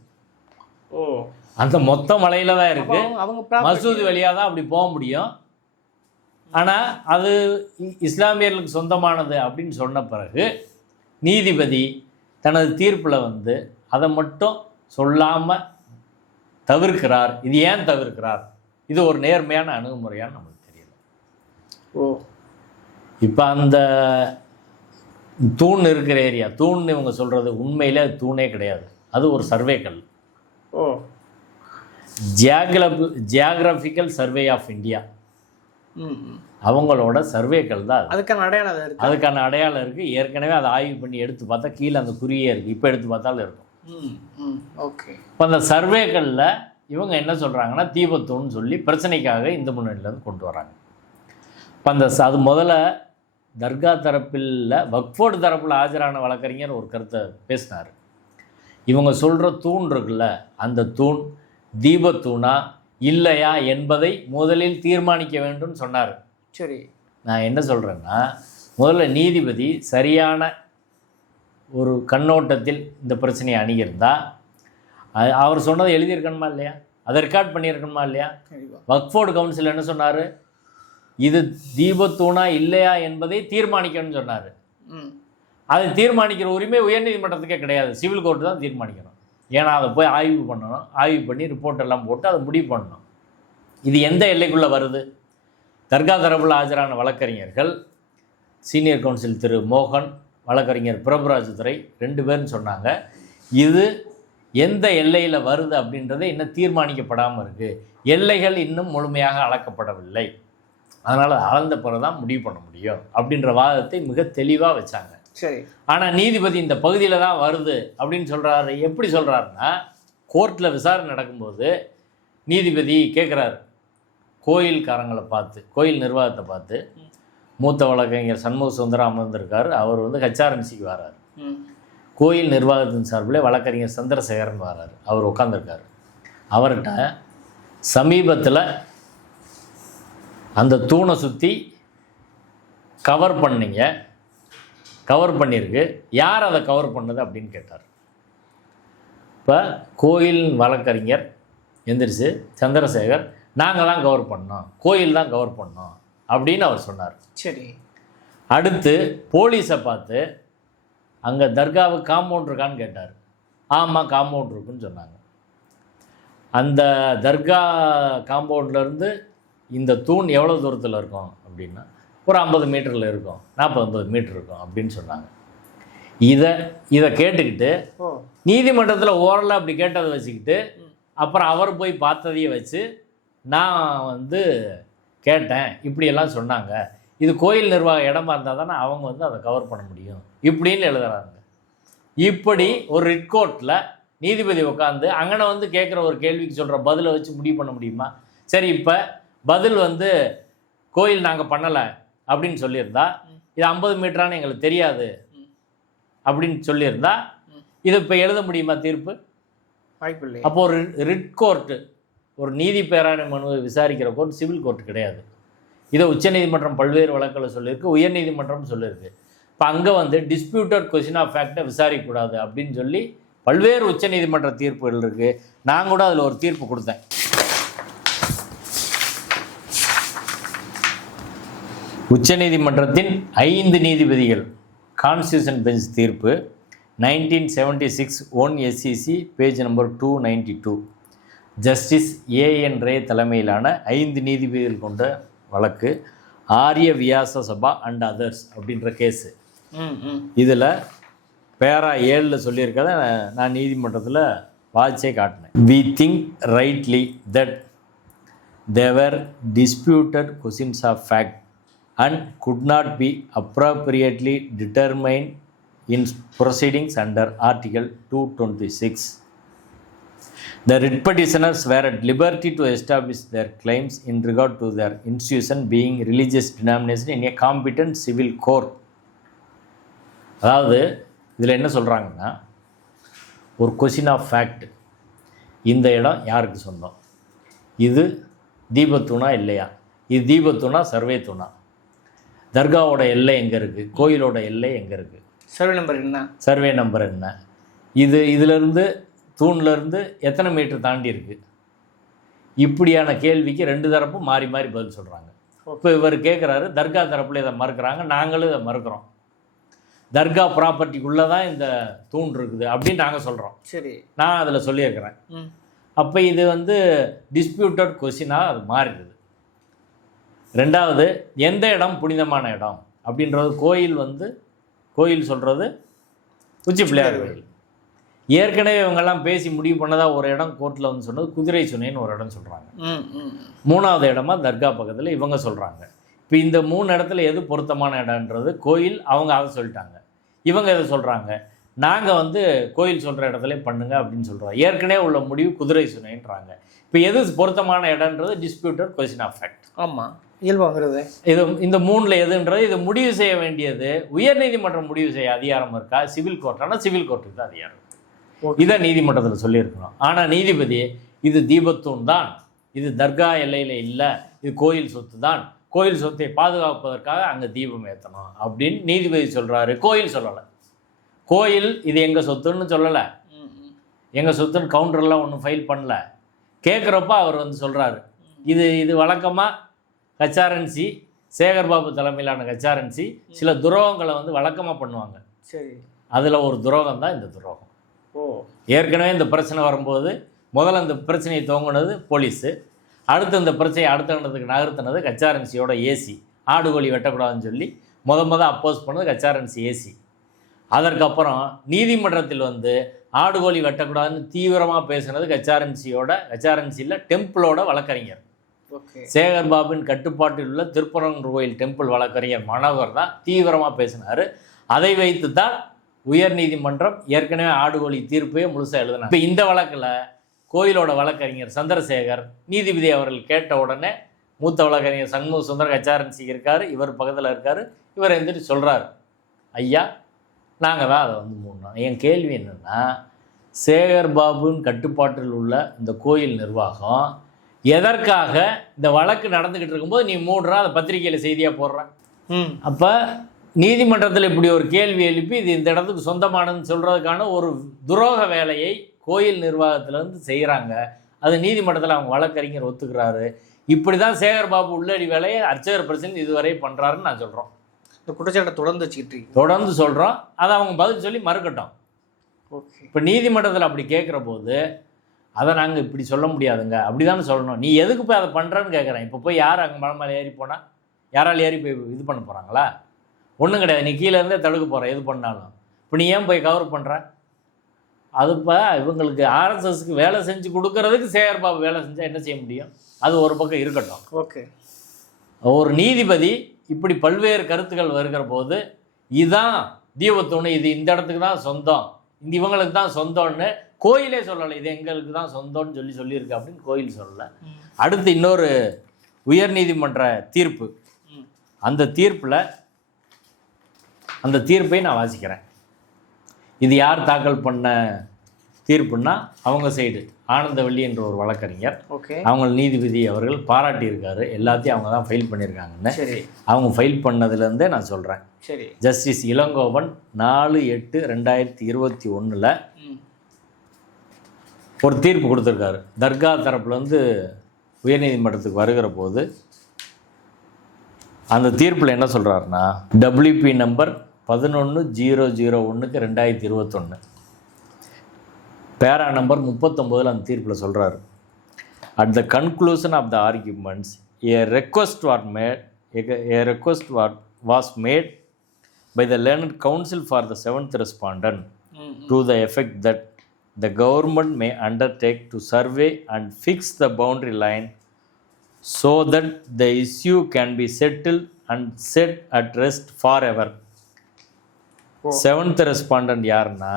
அந்த மொத்த மலையில் தான் இருக்கு. மசூதி வழியாக தான் அப்படி போக முடியும். ஆனால் அது இஸ்லாமியர்களுக்கு சொந்தமானது அப்படின்னு சொன்ன பிறகு நீதிபதி தனது தீர்ப்பில் வந்து அதை மட்டும் சொல்லாமல் தவிர்க்கிறார். இது ஏன் தவிர்க்கிறார்? இது ஒரு நேர்மையான அணுகுமுறையான்னு நம்மளுக்கு தெரியல. இப்போ அந்த தூண் இருக்கிற ஏரியா, தூண் இவங்க சொல்கிறது உண்மையிலே அது தூணே கிடையாது, அது ஒரு சர்வே கல். ஜியாகிரபிக்கல் சர்வே ஆஃப் இந்தியா அவங்களோட சர்வேக்கள் தான். அதுக்கான அடையாளம் இருக்குது. ஏற்கனவே அதை ஆய்வு பண்ணி எடுத்து பார்த்தா கீழே அந்த குறியே இருக்குது. இப்போ எடுத்து பார்த்தாலும் இருக்கும். ஓகே. இப்போ அந்த சர்வேக்களில் இவங்க என்ன சொல்கிறாங்கன்னா தீபத்தூன்னு சொல்லி பிரச்சனைக்காக இந்து முன்னணியிலேருந்து கொண்டு வராங்க. இப்போ அந்த அது முதல்ல தர்கா தரப்பில் வக்ஃபோர்டு தரப்பில் ஆஜரான வழக்கறிஞர் ஒரு கருத்தை பேசினார். இவங்க சொல்கிற தூண் இருக்குல்ல, அந்த தூண் தீபத்தூணா இல்லையா என்பதை முதலில் தீர்மானிக்க வேண்டும் சொன்னார். சரி, நான் என்ன சொல்கிறேன்னா, முதல்ல நீதிபதி சரியான ஒரு கண்ணோட்டத்தில் இந்த பிரச்சனையை அணுகியிருந்தால் அவர் சொன்னதை எழுதியிருக்கணுமா இல்லையா, அதை ரெக்கார்ட் பண்ணியிருக்கணுமா இல்லையா? வக்ஃபோர்டு கவுன்சில் என்ன சொன்னார்? இது தீபத்தூணா இல்லையா என்பதை தீர்மானிக்கணும்னு சொன்னார். அதை தீர்மானிக்கிற உரிமை உயர்நீதிமன்றத்துக்கே கிடையாது, சிவில் கோர்ட்டு தான் தீர்மானிக்கணும். ஏன்னா அதை போய் ஆய்வு பண்ணணும், ஆய்வு பண்ணி ரிப்போர்ட் எல்லாம் போட்டு அதை முடிவு பண்ணணும். இது எந்த எல்லைக்குள்ளே வருது? தர்கா தரப்பில் ஆஜரான வழக்கறிஞர்கள் சீனியர் கவுன்சில் திரு மோகன், வழக்கறிஞர் பிரபுராஜ் துரை 2 பேர்னு சொன்னாங்க. இது எந்த எல்லையில் வருது அப்படின்றது இன்னும் தீர்மானிக்கப்படாமல் இருக்குது. எல்லைகள் இன்னும் முழுமையாக அளக்கப்படவில்லை. அதனால் அளந்த பிறகு தான் முடிவு பண்ண முடியும் அப்படின்ற வாதத்தை மிக தெளிவாக வச்சாங்க. சரி. ஆனால் நீதிபதி இந்த பகுதியில் தான் வருது அப்படின்னு சொல்கிறாரு. எப்படி சொல்கிறாருன்னா, கோர்ட்டில் விசாரணை நடக்கும்போது நீதிபதி கேட்குறாரு கோயில்காரங்களை பார்த்து, கோயில் நிர்வாகத்தை பார்த்து. மூத்த வழக்கறிஞர் சண்முக சுந்தரம் அமர்ந்திருக்கார். அவர் வந்து ஹெச்ஆர்என்சிக்கு வராரு. கோயில் நிர்வாகத்தின் சார்பில் வழக்கறிஞர் சந்திரசேகரன் வராரு. அவர் உட்காந்துருக்காரு. அவர்கிட்ட சமீபத்தில் அந்த தூணை சுற்றி கவர் பண்ணியிருக்கு, யார் அதை கவர் பண்ணது அப்படின்னு கேட்டார். இப்போ கோயில் வழக்கறிஞர் எந்திரிச்சு சந்திரசேகர், நாங்கள் தான் கவர் பண்ணோம், கோயில் தான் கவர் பண்ணோம் அப்படின்னு அவர் சொன்னார். சரி. அடுத்து போலீஸை பார்த்து அங்கே தர்காவுக்கு காம்பவுண்ட் இருக்கான்னு கேட்டார். ஆமாம் காம்பவுண்ட் இருக்குன்னு சொன்னாங்க. அந்த தர்கா காம்பவுண்ட்லேருந்து இந்த தூண் எவ்வளோ தூரத்தில் இருக்கும் அப்படின்னா ஒரு 50 மீட்டரில் இருக்கும், 40-50 மீட்டர் இருக்கும் அப்படின்னு சொன்னாங்க. இதை கேட்டுக்கிட்டு நீதிமன்றத்தில் ஓரலாக அப்படி கேட்டதை வச்சுக்கிட்டு அப்புறம் அவர் போய் பார்த்ததையே வச்சு நான் வந்து கேட்டேன், இப்படியெல்லாம் சொன்னாங்க, இது கோயில் நிர்வாக இடமா இருந்தால் தானே அவங்க வந்து அதை கவர் பண்ண முடியும் இப்படின்னு எழுதுறாங்க. இப்படி ஒரு ரிட் கோர்ட்டில் நீதிபதி உட்காந்து அங்கனை வந்து கேட்குற ஒரு கேள்விக்கு சொல்கிற பதிலை வச்சு முடிவு பண்ண முடியுமா? சரி, இப்போ பதில் வந்து கோயில் நாங்கள் பண்ணலை அப்படின்னு சொல்லியிருந்தா, இது 50 மீட்டரானு எங்களுக்கு தெரியாது அப்படின்னு சொல்லியிருந்தா, இது இப்போ எழுத முடியுமா தீர்ப்பு? வாய்ப்பில்லை. அப்போ ஒரு ரிட் கோர்ட்டு, ஒரு நீதி பேராணை மனுவை விசாரிக்கிற கோர்ட் சிவில் கோர்ட் கிடையாது. இதை உச்சநீதிமன்றம் பல்வேறு வழக்கில் சொல்லியிருக்கு, உயர்நீதிமன்றம் சொல்லியிருக்கு. இப்போ அங்கே வந்து டிஸ்பியூட்டட் கொஸ்டின் ஆஃப் ஃபேக்டை விசாரிக்கக்கூடாது அப்படின்னு சொல்லி பல்வேறு உச்சநீதிமன்ற தீர்ப்புகள் இருக்குது. நான் கூட அதில் ஒரு தீர்ப்பு கொடுத்தேன். உச்சநீதிமன்றத்தின் 5 நீதிபதிகள் கான்ஸ்டியூஷன் பெஞ்ச் தீர்ப்பு 1976 1 SCC page number 292. Justice A N Ray தலைமையிலான 5 நீதிபதிகள் கொண்ட வழக்கு, ஆரிய வியாச சபா அண்ட் அதர்ஸ் அப்படின்ற கேஸு. இதில் பேரா 7 சொல்லியிருக்கத நான் நீதிமன்றத்தில் வாட்சே காட்டினேன். We think rightly that there disputed questions of fact and could not be appropriately determined in proceedings under Article 226. The writ petitioners were at liberty to establish their claims in regard to their institution being religious denomination in a competent civil court. அதாவது இதில் என்ன சொல்கிறாங்கன்னா, ஒரு question of fact, இந்த இடம் யாருக்கு சொந்தம், இது தீபத்தூணா இல்லையா, இது தீபத்தூணா சர்வே தூணா, தர்காவோட எல்லை எங்கே இருக்குது, கோயிலோட எல்லை எங்கே இருக்குது, சர்வே நம்பர் என்ன, சர்வே நம்பர் என்ன, இதிலிருந்து தூண்லேருந்து எத்தனை மீட்டர் தாண்டி இருக்குது, இப்படியான கேள்விக்கு 2 தரப்பும் மாறி மாறி பதில் சொல்கிறாங்க. இப்போ இவர் கேட்குறாரு, தர்கா தரப்பில் இதை மறுக்கிறாங்க, நாங்களும் இதை மறுக்கிறோம், தர்கா ப்ராப்பர்ட்டிக்குள்ளே தான் இந்த தூண் இருக்குது அப்படின்னு நாங்கள் சொல்கிறோம். சரி, நான் அதில் சொல்லியிருக்கிறேன். அப்போ இது வந்து டிஸ்பியூட்டட் கொஸ்டினாக அது மாறிடுது. 2வது, எந்த இடம் புனிதமான இடம் அப்படின்றது கோயில் சொல்கிறது உச்சி பிள்ளையார் கோயில். ஏற்கனவே இவங்கெல்லாம் பேசி முடிவு பண்ணதாக ஒரு இடம் கோர்ட்டில் வந்து சொன்னது குதிரை சுனைன்னு ஒரு இடம் சொல்கிறாங்க. 3வது இடமா தர்கா பக்கத்தில் இவங்க சொல்கிறாங்க. இப்போ இந்த 3 இடத்துல எது பொருத்தமான இடம்ன்றது கோயில் அவங்க அதை சொல்லிட்டாங்க, இவங்க எதை சொல்கிறாங்க, நாங்கள் வந்து கோயில் சொல்கிற இடத்துல பண்ணுங்க அப்படின்னு சொல்கிறோம். ஏற்கனவே உள்ள முடிவு குதிரை சுனைன்றாங்க. இப்போ எது பொருத்தமான இடம்ன்றது டிஸ்பியூட்டட் கொஸ்டின் ஆஃப் ஃபேக்ட். ஆமாம், இயல்பாகிறது. இது இந்த 3ல் எதுன்றது இது முடிவு செய்ய வேண்டியது உயர்நீதிமன்றம் முடிவு செய்ய அதிகாரம் இருக்கா, சிவில் கோர்ட்? ஆனால் சிவில் கோர்ட்டுக்கு தான் அதிகாரம். இதை நீதிமன்றத்தில் சொல்லியிருக்கணும். ஆனால் நீதிபதி இது தீபத்தூண் தான், இது தர்கா எல்லையில் இல்லை, இது கோயில் சொத்து தான், கோயில் சொத்தை பாதுகாப்பதற்காக அங்கே தீபம் ஏற்றணும் அப்படின்னு நீதிபதி சொல்கிறாரு. கோயில் சொல்லலை. கோயில் இது எங்கள் சொத்துன்னு சொல்லலை, எங்கள் சொத்துன்னு கவுண்டர்லாம் ஒன்றும் ஃபைல் பண்ணல. கேட்குறப்ப அவர் வந்து சொல்கிறாரு, இது வழக்கமாக கச்சாரன்சி சேகர்பாபு தலைமையிலான கச்சாரன்சி சில துரோகங்களை வந்து வழக்கமாக பண்ணுவாங்க. சரி, அதில் ஒரு துரோகம் தான் இந்த துரோகம். ஏற்கனவே இந்த பிரச்சனை வரும்போது முதல்ல இந்த பிரச்சனையை துவங்கினது போலீஸு, அடுத்து இந்த பிரச்சனையை அடுத்த கட்டத்துக்கு நகர்த்தினது கச்சாரன்சியோட ஏசி. ஆடுகோழி வெட்டக்கூடாதுன்னு சொல்லி அப்போஸ் பண்ணது கச்சாரன்சி ஏசி. அதற்கப்புறம் நீதிமன்றத்தில் வந்து ஆடுகோழி வெட்டக்கூடாதுன்னு தீவிரமாக பேசுனது கச்சாரன்சியில் டெம்பிளோட வழக்கறிஞர். சேகர்பாபுவின் கட்டுப்பாட்டில் உள்ள திருப்பரங்குன்ற கோயில் டெம்பிள் வழக்கறிஞர் மனோகர் தான் தீவிரமாக பேசினார். அதை வைத்து தான் உயர்நீதிமன்றம் ஏற்கனவே ஆடுகோழி தீர்ப்பையே முழுசாக எழுதினார். இப்போ இந்த வழக்கில் கோயிலோட வழக்கறிஞர் சந்திரசேகர் நீதிபதி அவர்கள் கேட்ட உடனே மூத்த வழக்கறிஞர் சண்முக சுந்தர கச்சாரன்சி இருக்கார், இவர் பக்கத்தில் இருக்கார், இவர் எந்திரிச்சு சொல்கிறார், ஐயா நாங்கள் தான் அதை வந்து மூடணும். என் கேள்வி என்னென்னா, சேகர்பாபுவின் கட்டுப்பாட்டில் உள்ள இந்த கோயில் நிர்வாகம் எதற்காக இந்த வழக்கு நடந்துக்கிட்டு இருக்கும்போது நீ மூடுறா, அதை பத்திரிகையில் செய்தியாக போடுறேன். அப்போ நீதிமன்றத்தில் இப்படி ஒரு கேள்வி எழுப்பி இது இந்த இடத்துக்கு சொந்தமானதுன்னு சொல்கிறதுக்கான ஒரு துரோக வேலையை கோயில் நிர்வாகத்திலேருந்து செய்கிறாங்க. அது நீதிமன்றத்தில் அவங்க வழக்கறிஞர் ஒத்துக்கிறாரு. இப்படி தான் சேகர்பாபு உள்ளடி வேலையை அர்ச்சகர் பிரச்சனை இதுவரை பண்ணுறாருன்னு நான் சொல்கிறோம். இந்த குற்றச்சாட்டை தொடர்ந்து சொல்கிறோம். அதை அவங்க பதில் சொல்லி மறுக்கட்டும். ஓகே, இப்போ நீதிமன்றத்தில் அப்படி கேட்குற போது அதை நாங்கள் இப்படி சொல்ல முடியாதுங்க, அப்படி தானே சொல்லணும். நீ எதுக்கு போய் அதை பண்ணுறேன்னு கேட்குறேன். இப்போ போய் யார் அங்கே மலை மேலே ஏறி போனால் யாரால் ஏறி போய் இது பண்ண போகிறாங்களா? ஒன்றும் கிடையாது. நீ கீழே இருந்தே தடுக்க போகிற எது பண்ணாலும். இப்போ நீ ஏன் போய் கவர் பண்ணுற? அது இப்போ இவங்களுக்கு ஆர்எஸ்எஸ்க்கு வேலை செஞ்சு கொடுக்கறதுக்கு சேகர்பாபு வேலை செஞ்சால் என்ன செய்ய முடியும்? அது ஒரு பக்கம் இருக்கட்டும். ஓகே, ஒரு நீதிபதி இப்படி பல்வேறு கருத்துக்கள் வருகிற போது இதுதான் தீபத்தூண், இது இந்த இடத்துக்கு தான் சொந்தம், இந்த இவங்களுக்கு தான் சொந்தம்னு கோயிலே சொல்லலை, இது எங்களுக்கு தான் சொந்தம்னு சொல்லியிருக்கு அப்படின்னு கோயில் சொல்லலை. அடுத்து இன்னொரு உயர்நீதிமன்ற தீர்ப்பு, அந்த தீர்ப்பை நான் வாசிக்கிறேன். இது யார் தாக்கல் பண்ண தீர்ப்புன்னா அவங்க சைடு ஆனந்தவள்ளி என்ற ஒரு வழக்கறிஞர், அவங்க நீதிபதி அவர்கள் பாராட்டியிருக்காரு, எல்லாத்தையும் அவங்க தான் ஃபைல் பண்ணியிருக்காங்கன்னு. அவங்க ஃபைல் பண்ணதுலேருந்தே நான் சொல்கிறேன். ஜஸ்டிஸ் இளங்கோவன் 4/8/2021 ஒரு தீர்ப்பு கொடுத்துருக்காரு. தர்கா தரப்புலேருந்து உயர்நீதிமன்றத்துக்கு வருகிற போது அந்த தீர்ப்பில் என்ன சொல்கிறாருன்னா, WP நம்பர் 11/001/2021 பேரா நம்பர் 39 அந்த தீர்ப்பில் சொல்கிறாரு. At the conclusion of the arguments a request was made by the learned counsel for the 7th respondent to the effect that the government may undertake to survey and fix the boundary line so that the issue can be settled and set at rest forever. 7th respondent யாருன்னா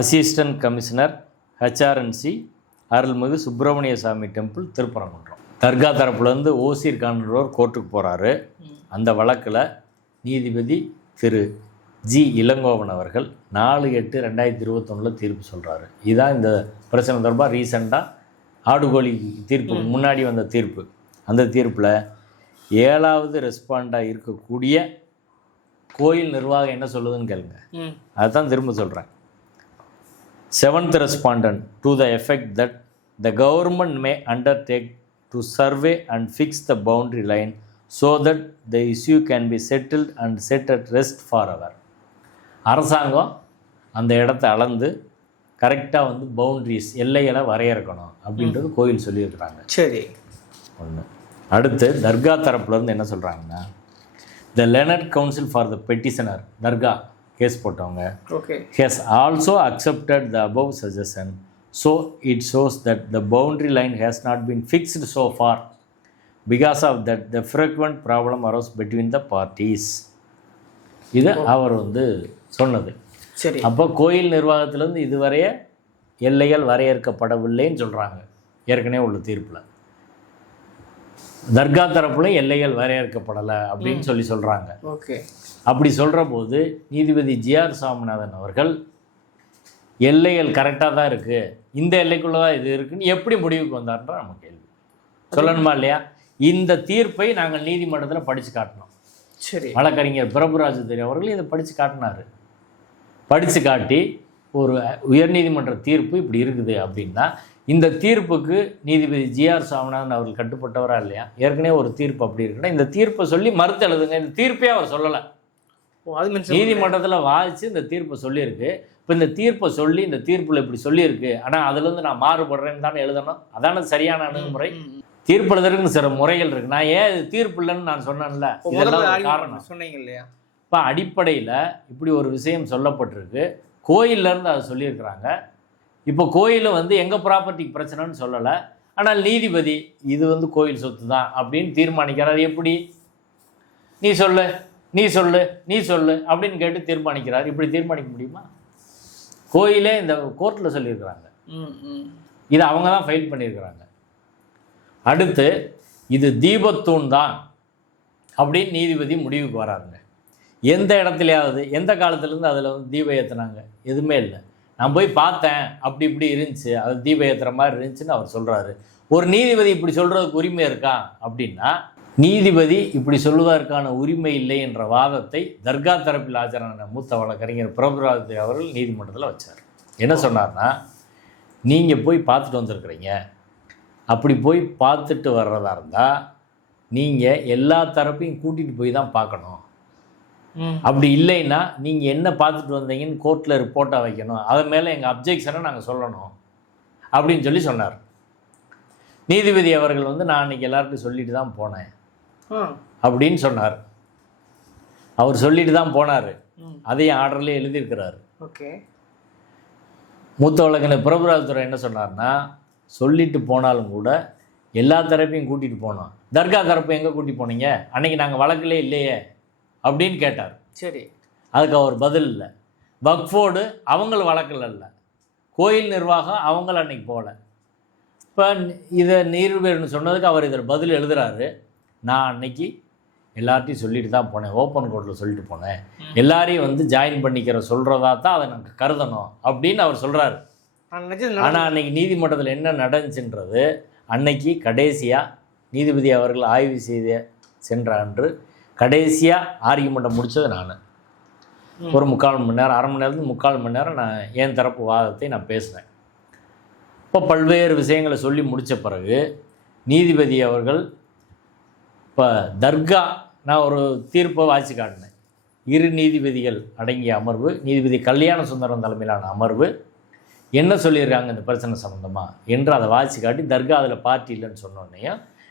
assistant commissioner HRNC அருள்மிகு சுப்பிரமணிய சாமி temple Thiruparankundram. தர்கா தரப்புலேருந்து ஓசிர் கான்றவர் கோர்ட்டுக்கு போகிறாரு. அந்த வழக்கில் நீதிபதி திரு G Elangovan அவர்கள் 4/8/2021 தீர்ப்பு சொல்கிறாரு. இதுதான் இந்த பிரச்சனை தொடர்பாக ரீசெண்டாக ஆடுகோழி தீர்ப்பு முன்னாடி வந்த தீர்ப்பு. அந்த தீர்ப்பில் 7வது ரெஸ்பாண்டாக இருக்கக்கூடிய கோயில் நிர்வாகம் என்ன சொல்லுதுன்னு கேளுங்க. அதுதான் திரும்ப சொல்கிறேன். 7th respondent to the effect that the government may undertake to survey and fix the boundary line so that the issue can be settled and set at rest forever. அரசாங்கம் அந்த இடத்த அளந்து கரெக்டாக பவுண்ட்ரிஸ் எல்லைகளை வரையறுக்கணும் அப்படின்றது கோயில் சொல்லியிருக்கிறாங்க. சரி, ஒன்று. அடுத்து தர்கா தரப்புலேருந்து என்ன சொல்கிறாங்கன்னா, the learned counsel for the petitioner, தர்கா கேஸ் போட்டவங்க, has also accepted the above suggestion, so it shows that the boundary line has not been fixed so far. Because of that, the frequent problem arose between the parties. இது அவர் சொன்னது. சரி, அப்போ கோயில் நிர்வாகத்திலேருந்து இதுவரைய எல்லைகள் வரையறுக்கப்படவில்லைன்னு சொல்கிறாங்க. ஏற்கனவே உள்ள தீர்ப்பில் தர்கா தரப்புல எல்லைகள் வரையறுக்கப்படலை அப்படின்னு சொல்கிறாங்க. ஓகே, அப்படி சொல்கிற போது நீதிபதி GR சாமிநாதன் அவர்கள் எல்லைகள் கரெக்டாக தான் இருக்குது, இந்த எல்லைக்குள்ளே தான் இது இருக்குன்னு எப்படி முடிவுக்கு வந்தார்ன்ற நம்ம கேள்வி சொல்லணுமா இல்லையா? இந்த தீர்ப்பை நாங்கள் நீதிமன்றத்தில் படித்து காட்டினோம். சரி, வழக்கறிஞர் பிரபுராஜ் அவர்கள் இதை படித்து காட்டினார். படித்து காட்டி ஒரு உயர்நீதிமன்ற தீர்ப்பு இப்படி இருக்குது அப்படின்னா இந்த தீர்ப்புக்கு நீதிபதி GR சாமிநாதன் அவர்கள் கட்டுப்பட்டவரா இல்லையா? ஏற்கனவே ஒரு தீர்ப்பு அப்படி இருக்குன்னா இந்த தீர்ப்பை சொல்லி மறுத்து எழுதுங்க. இந்த தீர்ப்பே அவர் சொல்லலை, நீதிமன்றத்தில் வாதிச்சு இந்த தீர்ப்பை சொல்லியிருக்கு. இப்போ இந்த தீர்ப்பை சொல்லி இந்த தீர்ப்பில் இப்படி சொல்லியிருக்கு, ஆனால் அதுலேருந்து நான் மாறுபடுறேன்னு தானே எழுதணும். அதான சரியான அணுகுமுறை. தீர்ப்பு எழுதுறதுக்கு சில முறைகள் இருக்குது. நான் ஏன் இது தீர்ப்பு இல்லைன்னு நான் சொன்னேன்ல, இதெல்லாம் காரணம் சொன்னீங்க இல்லையா? இப்போ அடிப்படையில் இப்படி ஒரு விஷயம் சொல்லப்பட்டிருக்கு, கோயிலேருந்து அதை சொல்லியிருக்கிறாங்க. இப்போ கோயில் எங்கள் ப்ராப்பர்ட்டிக்கு பிரச்சனைன்னு சொல்லலை, ஆனால் நீதிபதி இது கோயில் சொத்து தான் அப்படின்னு தீர்மானிக்கிறார். எப்படி? நீ சொல்லு நீ சொல்லு நீ சொல்லு அப்படின்னு கேட்டு தீர்மானிக்கிறார். இப்படி தீர்மானிக்க முடியுமா? கோயிலே இந்த கோர்ட்டில் சொல்லியிருக்கிறாங்க, இது அவங்க தான் ஃபைல் பண்ணியிருக்கிறாங்க. அடுத்து இது தீபத்தூண் தான் அப்படின்னு நீதிபதி முடிவுக்கு வராருங்க. எந்த இடத்துலையாவது எந்த காலத்துலேருந்து அதில் தீபம் ஏற்றுனாங்க? எதுவுமே இல்லை. நான் போய் பார்த்தேன், அப்படி இப்படி இருந்துச்சு, அது தீபம் ஏற்றுற மாதிரி இருந்துச்சுன்னு அவர் சொல்கிறாரு. ஒரு நீதிபதி இப்படி சொல்கிறதுக்கு உரிமை இருக்கா அப்படின்னா, நீதிபதி இப்படி சொல்வதற்கான உரிமை இல்லை என்ற வாதத்தை தர்கா தரப்பில் ஆஜரான மூத்த வழக்கறிஞர் பிரபுராஜ் அவர்கள் நீதிமன்றத்தில் வச்சார். என்ன சொன்னார்னா, நீங்கள் போய் பார்த்துட்டு வந்திருக்கிறீங்க, அப்படி போய் பார்த்துட்டு வர்றதா இருந்தால் நீங்கள் எல்லா தரப்பையும் கூட்டிகிட்டு போய் தான் பார்க்கணும். அப்படி இல்லைன்னா நீங்கள் என்ன பார்த்துட்டு வந்தீங்கன்னு கோர்ட்டில் ரிப்போர்ட்டாக வைக்கணும், அதன் மேலே எங்கள் அப்ஜெக்ஷனை நாங்கள் சொல்லணும் அப்படின்னு சொன்னார். நீதிபதி அவர்கள் நான் அன்றைக்கி எல்லாருக்கும் சொல்லிட்டு தான் போனேன் அப்படின்னு சொன்னார். அவர் சொல்லிட்டு தான் போனார், அதையும் ஆர்டர்லேயே எழுதியிருக்கிறார். ஓகே, மூத்த வழக்கறிஞர் பிரபுராஜ் துரை என்ன சொன்னார்னா, சொல்லிட்டு போனாலும் கூட எல்லா தரப்பையும் கூட்டிகிட்டு போனோம். தர்கா தரப்பு எங்கே கூட்டிகிட்டு போனீங்க, அன்றைக்கி நாங்கள் வழக்கிலே இல்லையே அப்படின்னு கேட்டார். சரி. அதுக்கு அவர் பதில் இல்லை. வக்ஃபோர்டு அவங்கள வழக்கில் இல்லை, கோயில் நிர்வாகம் அவங்கள அன்னைக்கு போகல. இப்போ இதை நீர்வேர்னு சொன்னதுக்கு அவர் இதில் பதில் எழுதுகிறாரு. நான் அன்னைக்கு எல்லார்ட்டையும் சொல்லிட்டு தான் போனேன், ஓப்பன் கோர்ட்டில் சொல்லிட்டு போனேன், எல்லாரையும் வந்து ஜாயின் பண்ணிக்கிற சொல்கிறதா தான் அதை நாங்கள் கருதணும் அப்படின்னு அவர் சொல்கிறாரு. ஆனால் அன்னைக்கு நீதிமன்றத்தில் என்ன நடந்துச்சுன்றது அன்னைக்கு கடைசியாக நீதிபதி அவர்கள் ஆய்வு செய்த சென்ற அன்று கடைசியாக ஆர்கியூமெண்ட்டை முடித்தது நான். ஒரு 3/4 மணி நேரம், 1/2 மணி நேரத்துக்கு 3/4 மணி நேரம் நான் என் தரப்பு வாதத்தை நான் பேசினேன். இப்போ பல்வேறு விஷயங்களை சொல்லி முடித்த பிறகு நீதிபதி அவர்கள் இப்போ தர்கா, நான் ஒரு தீர்ப்பை வாசி காட்டினேன். 2 நீதிபதிகள் அடங்கிய அமர்வு, நீதிபதி கல்யாண சுந்தரம் தலைமையிலான அமர்வு என்ன சொல்லியிருக்காங்க இந்த பிரச்சனை சம்மந்தமாக என்று அதை வாசி காட்டி தர்கா அதில் பார்ட்டி இல்லைன்னு சொன்னோடனே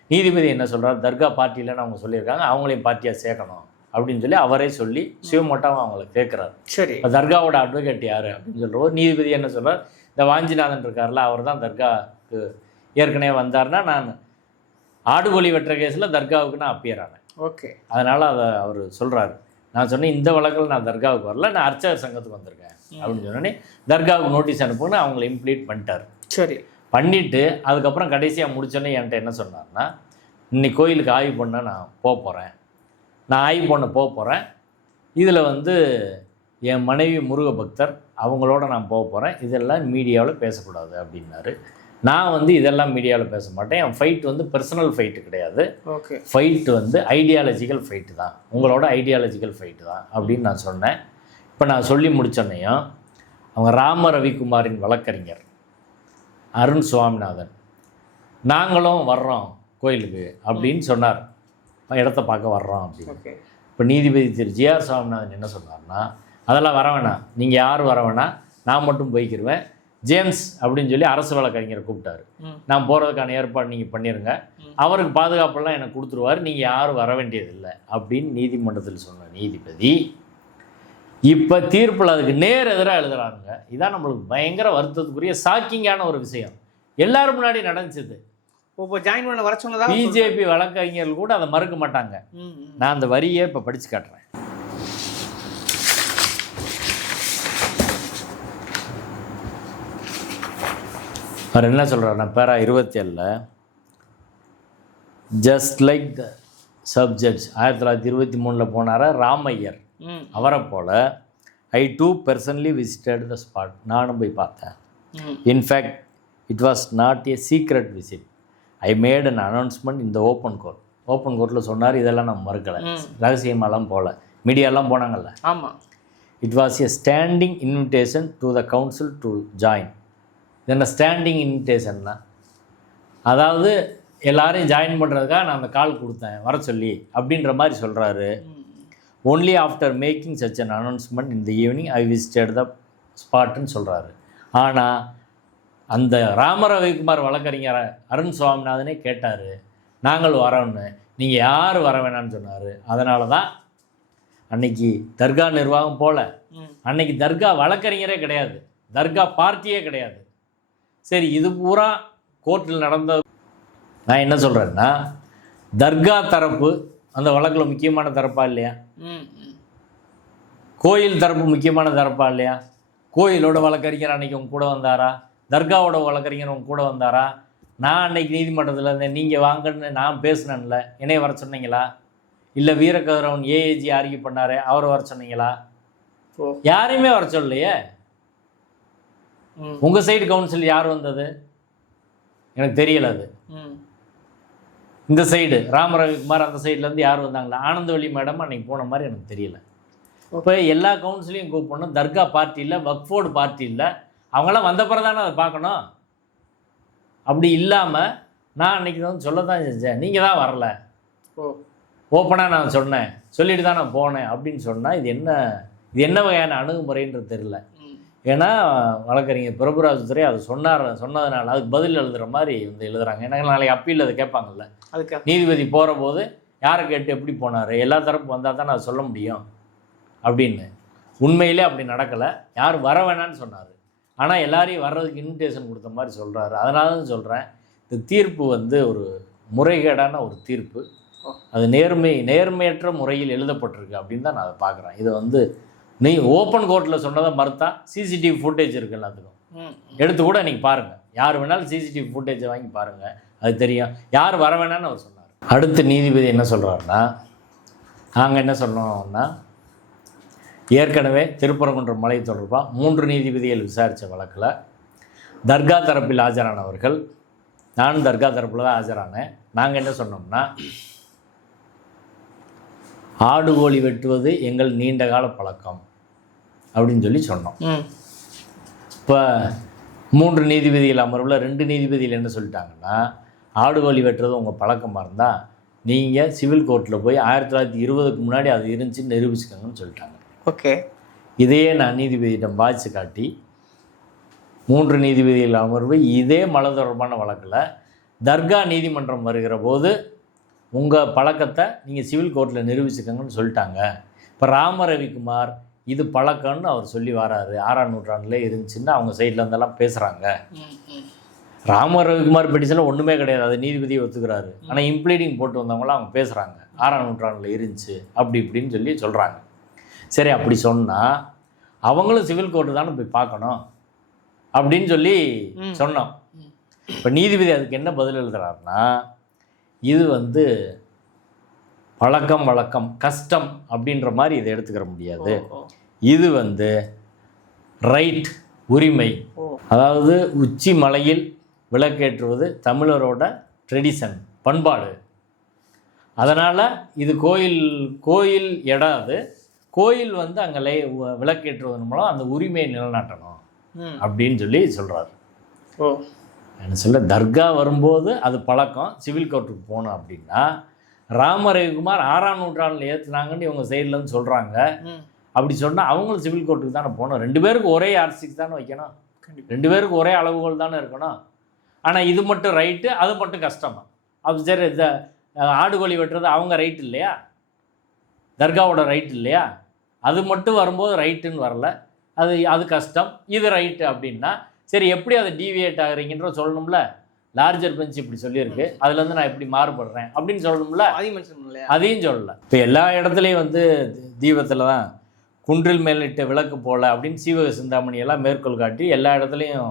நீதிபதி என்ன சொல்கிறார், தர்கா பார்ட்டி இல்லைன்னு அவங்க சொல்லியிருக்காங்க, அவங்களையும் பார்ட்டியாக சேர்க்கணும் அப்படின்னு சொல்லி அவரே சொல்லி சிவமோட்டாவும் அவங்கள கேட்குறாரு. சரி. இப்போ தர்காவோட அட்வொகேட் யார் அப்படின்னு சொல்கிறோம். நீதிபதி என்ன சொல்கிறார், இந்த வாஞ்சிநாதன் இருக்கார்ல, அவர் தான் தர்காவுக்கு ஏற்கனவே வந்தார்னா நான் ஆடுகோழி வெட்டுற கேஸில் தர்காவுக்கு நான் அப்பியர் ஆனேன். ஓகே. அதனால் அதை அவர் சொல்கிறாரு. நான் சொன்னேன் இந்த வழக்கில் நான் தர்காவுக்கு வரல, நான் அர்ச்சகர் சங்கத்துக்கு வந்திருக்கேன் அப்படின்னு சொன்னோன்னே தர்காவுக்கு நோட்டீஸ் அனுப்புன்னு அவங்கள இம்ப்ளீட் பண்ணிட்டார். சரி. பண்ணிவிட்டு அதுக்கப்புறம் கடைசியாக முடிச்சோன்னே என்கிட்ட என்ன சொன்னார்னா, இன்னைக்கு கோயிலுக்கு ஆய்வு பண்ண நான் போகிறேன், நான் ஆய்வு பண்ண போகிறேன், இதில் வந்து என் மனைவி முருக பக்தர் அவங்களோட நான் போகிறேன், இதெல்லாம் மீடியாவில் பேசக்கூடாது அப்படின்னாரு. நான் வந்து இதெல்லாம் மீடியாவில் பேச மாட்டேன், என் ஃபைட் வந்து பர்சனல் ஃபைட்டு கிடையாது, ஓகே, ஃபைட்டு வந்து ஐடியாலஜிக்கல் ஃபைட்டு தான், உங்களோட ஐடியாலஜிக்கல் ஃபைட்டு தான் அப்படின்னு நான் சொன்னேன். இப்போ நான் சொல்லி முடித்தோன்னையும் அவங்க ராம ரவிக்குமாரின் வழக்கறிஞர் அருண் சுவாமிநாதன் நாங்களும் வர்றோம் கோயிலுக்கு அப்படின்னு சொன்னார், இடத்த பார்க்க வர்றோம் அப்படின்னு. இப்போ நீதிபதி திரு ஜிஆர் சுவாமிநாதன் என்ன சொன்னார்னா, அதெல்லாம் வர வேணாம், நீங்கள் யாரும் வர வேணாம், நான் மட்டும் போய்க்கிருவேன், ஜேம்ஸ் அப்படின்னு சொல்லி அரசு வழக்கறிஞரை கூப்பிட்டாரு, நான் போகிறதுக்கான ஏற்பாடு நீங்கள் பண்ணிடுங்க, அவருக்கு பாதுகாப்பெல்லாம் எனக்கு கொடுத்துருவார், நீங்கள் யாரும் வர வேண்டியதில்லை அப்படின்னு நீதிமன்றத்தில் சொன்ன நீதிபதி இப்போ தீர்ப்பில் அதுக்கு நேர் எதிராக எழுதுறாங்க. இதான் நம்மளுக்கு பயங்கர வருத்தத்துக்குரிய ஷாக்கிங்கான ஒரு விஷயம். எல்லாரும் முன்னாடி நடந்துச்சு. இப்போ ஜாயின் பண்ண வர சொன்னதா பிஜேபி வழக்கறிஞர்கள் கூட அதை மறுக்க மாட்டாங்க. நான் அந்த வரியை இப்போ படித்து காட்டுறேன். அவர் என்ன சொல்கிறார், நான் para 27 just like the subject 1923 போனார ராமையர், அவரை போல் I do personally visited the spot, நானும் போய் பார்த்தேன். In fact it was not a secret visit, I made an announcement இந்த ஓப்பன் கோர்ட். ஓப்பன் கோர்ட்டில் சொன்னார், இதெல்லாம் நம்ம மறுக்கலை, ரகசியமாலாம் போகல, மீடியாலாம் போனாங்கல்ல. ஆமாம். It was a standing invitation to the council to join. என்ன ஸ்டாண்டிங் இன்விடேஷன்னா, அதாவது எல்லாரையும் ஜாயின் பண்ணுறதுக்காக நான் அந்த கால் கொடுத்தேன் வர சொல்லி அப்படின்ற மாதிரி சொல்கிறாரு. Only after making such an announcement in the evening I visited the ஸ்பாட்டுன்னு சொல்கிறாரு. ஆனால் அந்த ராம ரவிக்குமார் வழக்கறிஞர் அருண் சுவாமிநாதனே கேட்டார், நாங்கள் வரோன்னு, நீங்கள் யார் வர வேணான்னு சொன்னார். அதனால தான் அன்னைக்கு தர்கா நிர்வாகம் போல, அன்னைக்கு தர்கா வழக்கறிஞரே கிடையாது, தர்கா பார்ட்டியே கிடையாது. சரி, இது பூரா கோர்ட்டில் நடந்த. நான் என்ன சொல்கிறேன்னா, தர்கா தரப்பு அந்த வழக்கில் முக்கியமான தரப்பா இல்லையா, கோயில் தரப்பு முக்கியமான தரப்பா இல்லையா, கோயிலோட வழக்கறிஞர் அன்றைக்கி உங்க கூட வந்தாரா, தர்காவோட வழக்கறிஞர் உங்க கூட வந்தாரா, நான் அன்னைக்கு நீதிமன்றத்தில் இருந்தேன், நீங்கள் வாங்கன்னு நான் பேசினேன்ல, என்னைய வர சொன்னீங்களா, இல்லை வீரகதிரவன் ஏஏஜி ஆர்கியூ பண்ணார் அவரை வர சொன்னீங்களா, யாரையுமே வர சொல்லலையே. உங்கள் சைடு கவுன்சில் யார் வந்தது எனக்கு தெரியல. அது இந்த சைடு ராம ரவிக்குமார் அந்த சைட்லேருந்து யார் வந்தாங்களா, ஆனந்தவள்ளி மேடம் அன்றைக்கி போன மாதிரி எனக்கு தெரியல. இப்போ எல்லா கவுன்சிலையும் கூப்பிடணும், தர்கா பார்ட்டி இல்லை, வக்ஃபோர்டு பார்ட்டி இல்லை, அவங்களாம் வந்த பிறகு தானே அதை பார்க்கணும். அப்படி இல்லாமல் நான் அன்றைக்கி வந்து சொல்ல தான் செஞ்சேன், நீங்கள் தான் வரல, ஓப்பனாக நான் சொன்னேன், சொல்லிட்டு தான் நான் போனேன் அப்படின்னு சொன்னால் இது என்ன வகையான அணுகுமுறைன்றது தெரியல. ஏன்னா வழக்கறிஞர் பிரபுராஜ் அதை சொன்னதுனால அதுக்கு பதில் எழுதுகிற மாதிரி வந்து எழுதுறாங்க. ஏன்னா நாளைக்கு அப்பீல் அதை கேட்பாங்கல்ல, அதுக்கு நீதிபதி போகிற போது யாரை கேட்டு எப்படி போனார், எல்லா தரப்பு வந்தால் தான் நான் சொல்ல முடியும் அப்படின்னு. உண்மையிலே அப்படி நடக்கலை, யார் வர வேணான்னு சொன்னார், ஆனால் எல்லாரையும் வர்றதுக்கு இன்விடேஷன் கொடுத்த மாதிரி சொல்கிறாரு. அதனால தான் சொல்கிறேன், இந்த தீர்ப்பு வந்து ஒரு முறைகேடான ஒரு தீர்ப்பு. அது நேர்மையற்ற முறையில் எழுதப்பட்டிருக்கு அப்படின்னு தான் நான் அதை பார்க்குறேன். இதை வந்து நீ ஓப்பன் கோர்ட்டில் சொன்னதை மறுத்தா சிசிடிவி ஃபுட்டேஜ் இருக்குது எல்லாத்துக்கும், எடுத்து கூட நீங்கள் பாருங்கள். யார் வேணாலும் சிசிடிவி ஃபுட்டேஜை வாங்கி பாருங்கள், அது தெரியும் யார் வர வேணான்னு அவர் சொன்னார். அடுத்து நீதிபதி என்ன சொல்கிறாருன்னா, நாங்கள் என்ன சொன்னோம்னா, ஏற்கனவே திருப்பரங்குன்றம் மலை தொடர்பாக 3 நீதிபதிகள் விசாரித்த வழக்கில் தர்கா தரப்பில் ஆஜரானவர்கள், நானும் தர்கா தரப்பில் தான் ஆஜரானேன். நாங்கள் என்ன சொன்னோம்னா, ஆடு கோழி வெட்டுவது எங்கள் நீண்ட கால பழக்கம் அப்படின்னு சொல்லி சொன்னோம். இப்போ 3 நீதிபதிகள் அமர்வில் 2 நீதிபதிகள் என்ன சொல்லிட்டாங்கன்னா, ஆடு கோழி வெட்டுறது உங்கள் பழக்கமாக இருந்தால் நீங்கள் சிவில் கோர்ட்டில் போய் 1920க்கு முன்னாடி அது இருந்துச்சுன்னு நிரூபிச்சுக்கோங்கன்னு சொல்லிட்டாங்க. ஓகே. இதையே நான் நீதிபதியிடம் வாய்ச்சி காட்டி 3 நீதிபதிகள் அமர்வு இதே மலை தொடர்பான வழக்கில் தர்கா நீதிமன்றம் வருகிற போது உங்கள் பழக்கத்தை நீங்கள் சிவில் கோர்ட்டில் நிரூபிச்சுக்கோங்கன்னு சொல்லிட்டாங்க. இப்போ ராம ரவிக்குமார் இது பழக்கம்னு அவர் சொல்லி வராரு, 6ஆம் நூற்றாண்டில் இருந்துச்சுன்னு அவங்க சைடில் இருந்தெல்லாம் பேசுகிறாங்க. ராம ரவிக்குமார் பெட்டிஷனில் ஒன்றுமே கிடையாது, அது நீதிபதியை ஒத்துக்கிறாரு. ஆனால் இம்ப்ளீடிங் போட்டு வந்தவங்களாம் அவங்க பேசுகிறாங்க 6ஆம் நூற்றாண்டில் இருந்துச்சு அப்படி இப்படின்னு சொல்லி சொல்கிறாங்க. சரி, அப்படி சொன்னால் அவங்களும் சிவில் கோர்ட்டு தானே போய் பார்க்கணும் அப்படின்னு சொல்லி சொன்னோம். இப்போ நீதிபதி அதுக்கு என்ன பதில் எழுதுறாருன்னா, இது வந்து பழக்கம் வழக்கம் கஷ்டம் அப்படின்ற மாதிரி இதை எடுத்துக்கிற முடியாது. இது வந்து ரைட், உரிமை. அதாவது உச்சி மலையில் விளக்கேற்றுவது தமிழரோட ட்ரெடிஷன், பண்பாடு. அதனால் இது கோயில் இடம், அது கோயில் வந்து அங்கே விளக்கேற்றுவதன் மூலம் அந்த உரிமையை நிலைநாட்டணும் அப்படின்னு சொல்லி சொல்கிறாரு. என்ன சொல்ல, தர்கா வரும்போது அது பழக்கம், சிவில் கோர்ட்டுக்கு போகணும் அப்படின்னா ராம ரவிக்குமார் 6ஆம் நூற்றாண்டில் ஏற்றுனாங்கன்னு இவங்க சைட்லேருந்து சொல்கிறாங்க. அப்படி சொன்னால் அவங்களும் சிவில் கோர்ட்டுக்கு தானே போகணும். 2 பேருக்கு ஒரே ஆர்சிக்கு தானே வைக்கணும், 2 பேருக்கு ஒரே அளவுகோல் தானே இருக்கணும். ஆனால் இது மட்டும் ரைட்டு, அது மட்டும் கஷ்டமா? அப்போ சரி, இந்த ஆடுகோழி வெட்டுறது அவங்க ரைட் இல்லையா, தர்காவோட ரைட் இல்லையா? அது மட்டும் வரும்போது ரைட்டுன்னு வரல, அது கஷ்டம், இது ரைட்டு அப்படின்னா சரி, எப்படி அதை டீவியேட் ஆகுறீங்கன்ற சொல்லணும்ல. லார்ஜர் பெஞ்ச் இப்படி சொல்லியிருக்கு, அதுலேருந்து நான் எப்படி மாறுபடுறேன் அப்படின்னு சொல்லணும்ல. அதையும் சொல்லலை. இப்போ எல்லா இடத்துலையும் வந்து தீபத்தில் தான் குன்றில் மேலிட்ட விளக்கு போல அப்படின்னு சீவக சிந்தாமணியெல்லாம் மேற்கோள் காட்டி எல்லா இடத்துலையும்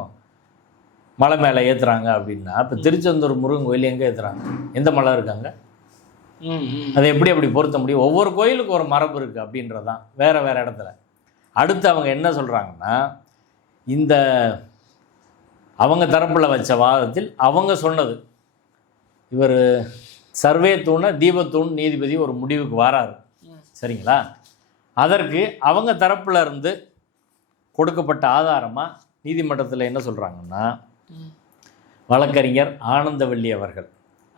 மலை மேலே ஏற்றுறாங்க அப்படின்னா, இப்போ திருச்செந்தூர் முருகன் கோயில் எங்கே ஏற்றுறாங்க, எந்த மலை இருக்காங்க? அதை எப்படி அப்படி பொருத்த முடியும்? ஒவ்வொரு கோயிலுக்கு ஒரு மரபு இருக்குது அப்படின்றதான் வேறு இடத்துல. அடுத்து அவங்க என்ன சொல்கிறாங்கன்னா, இந்த அவங்க தரப்பில் வச்ச வாதத்தில் அவங்க சொன்னது, இவர் சர்வே தூண தீபத்தூண் நீதிபதி ஒரு முடிவுக்கு வராரு, சரிங்களா? அதற்கு அவங்க தரப்பில் இருந்து கொடுக்கப்பட்ட ஆதாரமாக நீதிமன்றத்தில் என்ன சொல்கிறாங்கன்னா, வழக்கறிஞர் ஆனந்தவள்ளி அவர்கள்,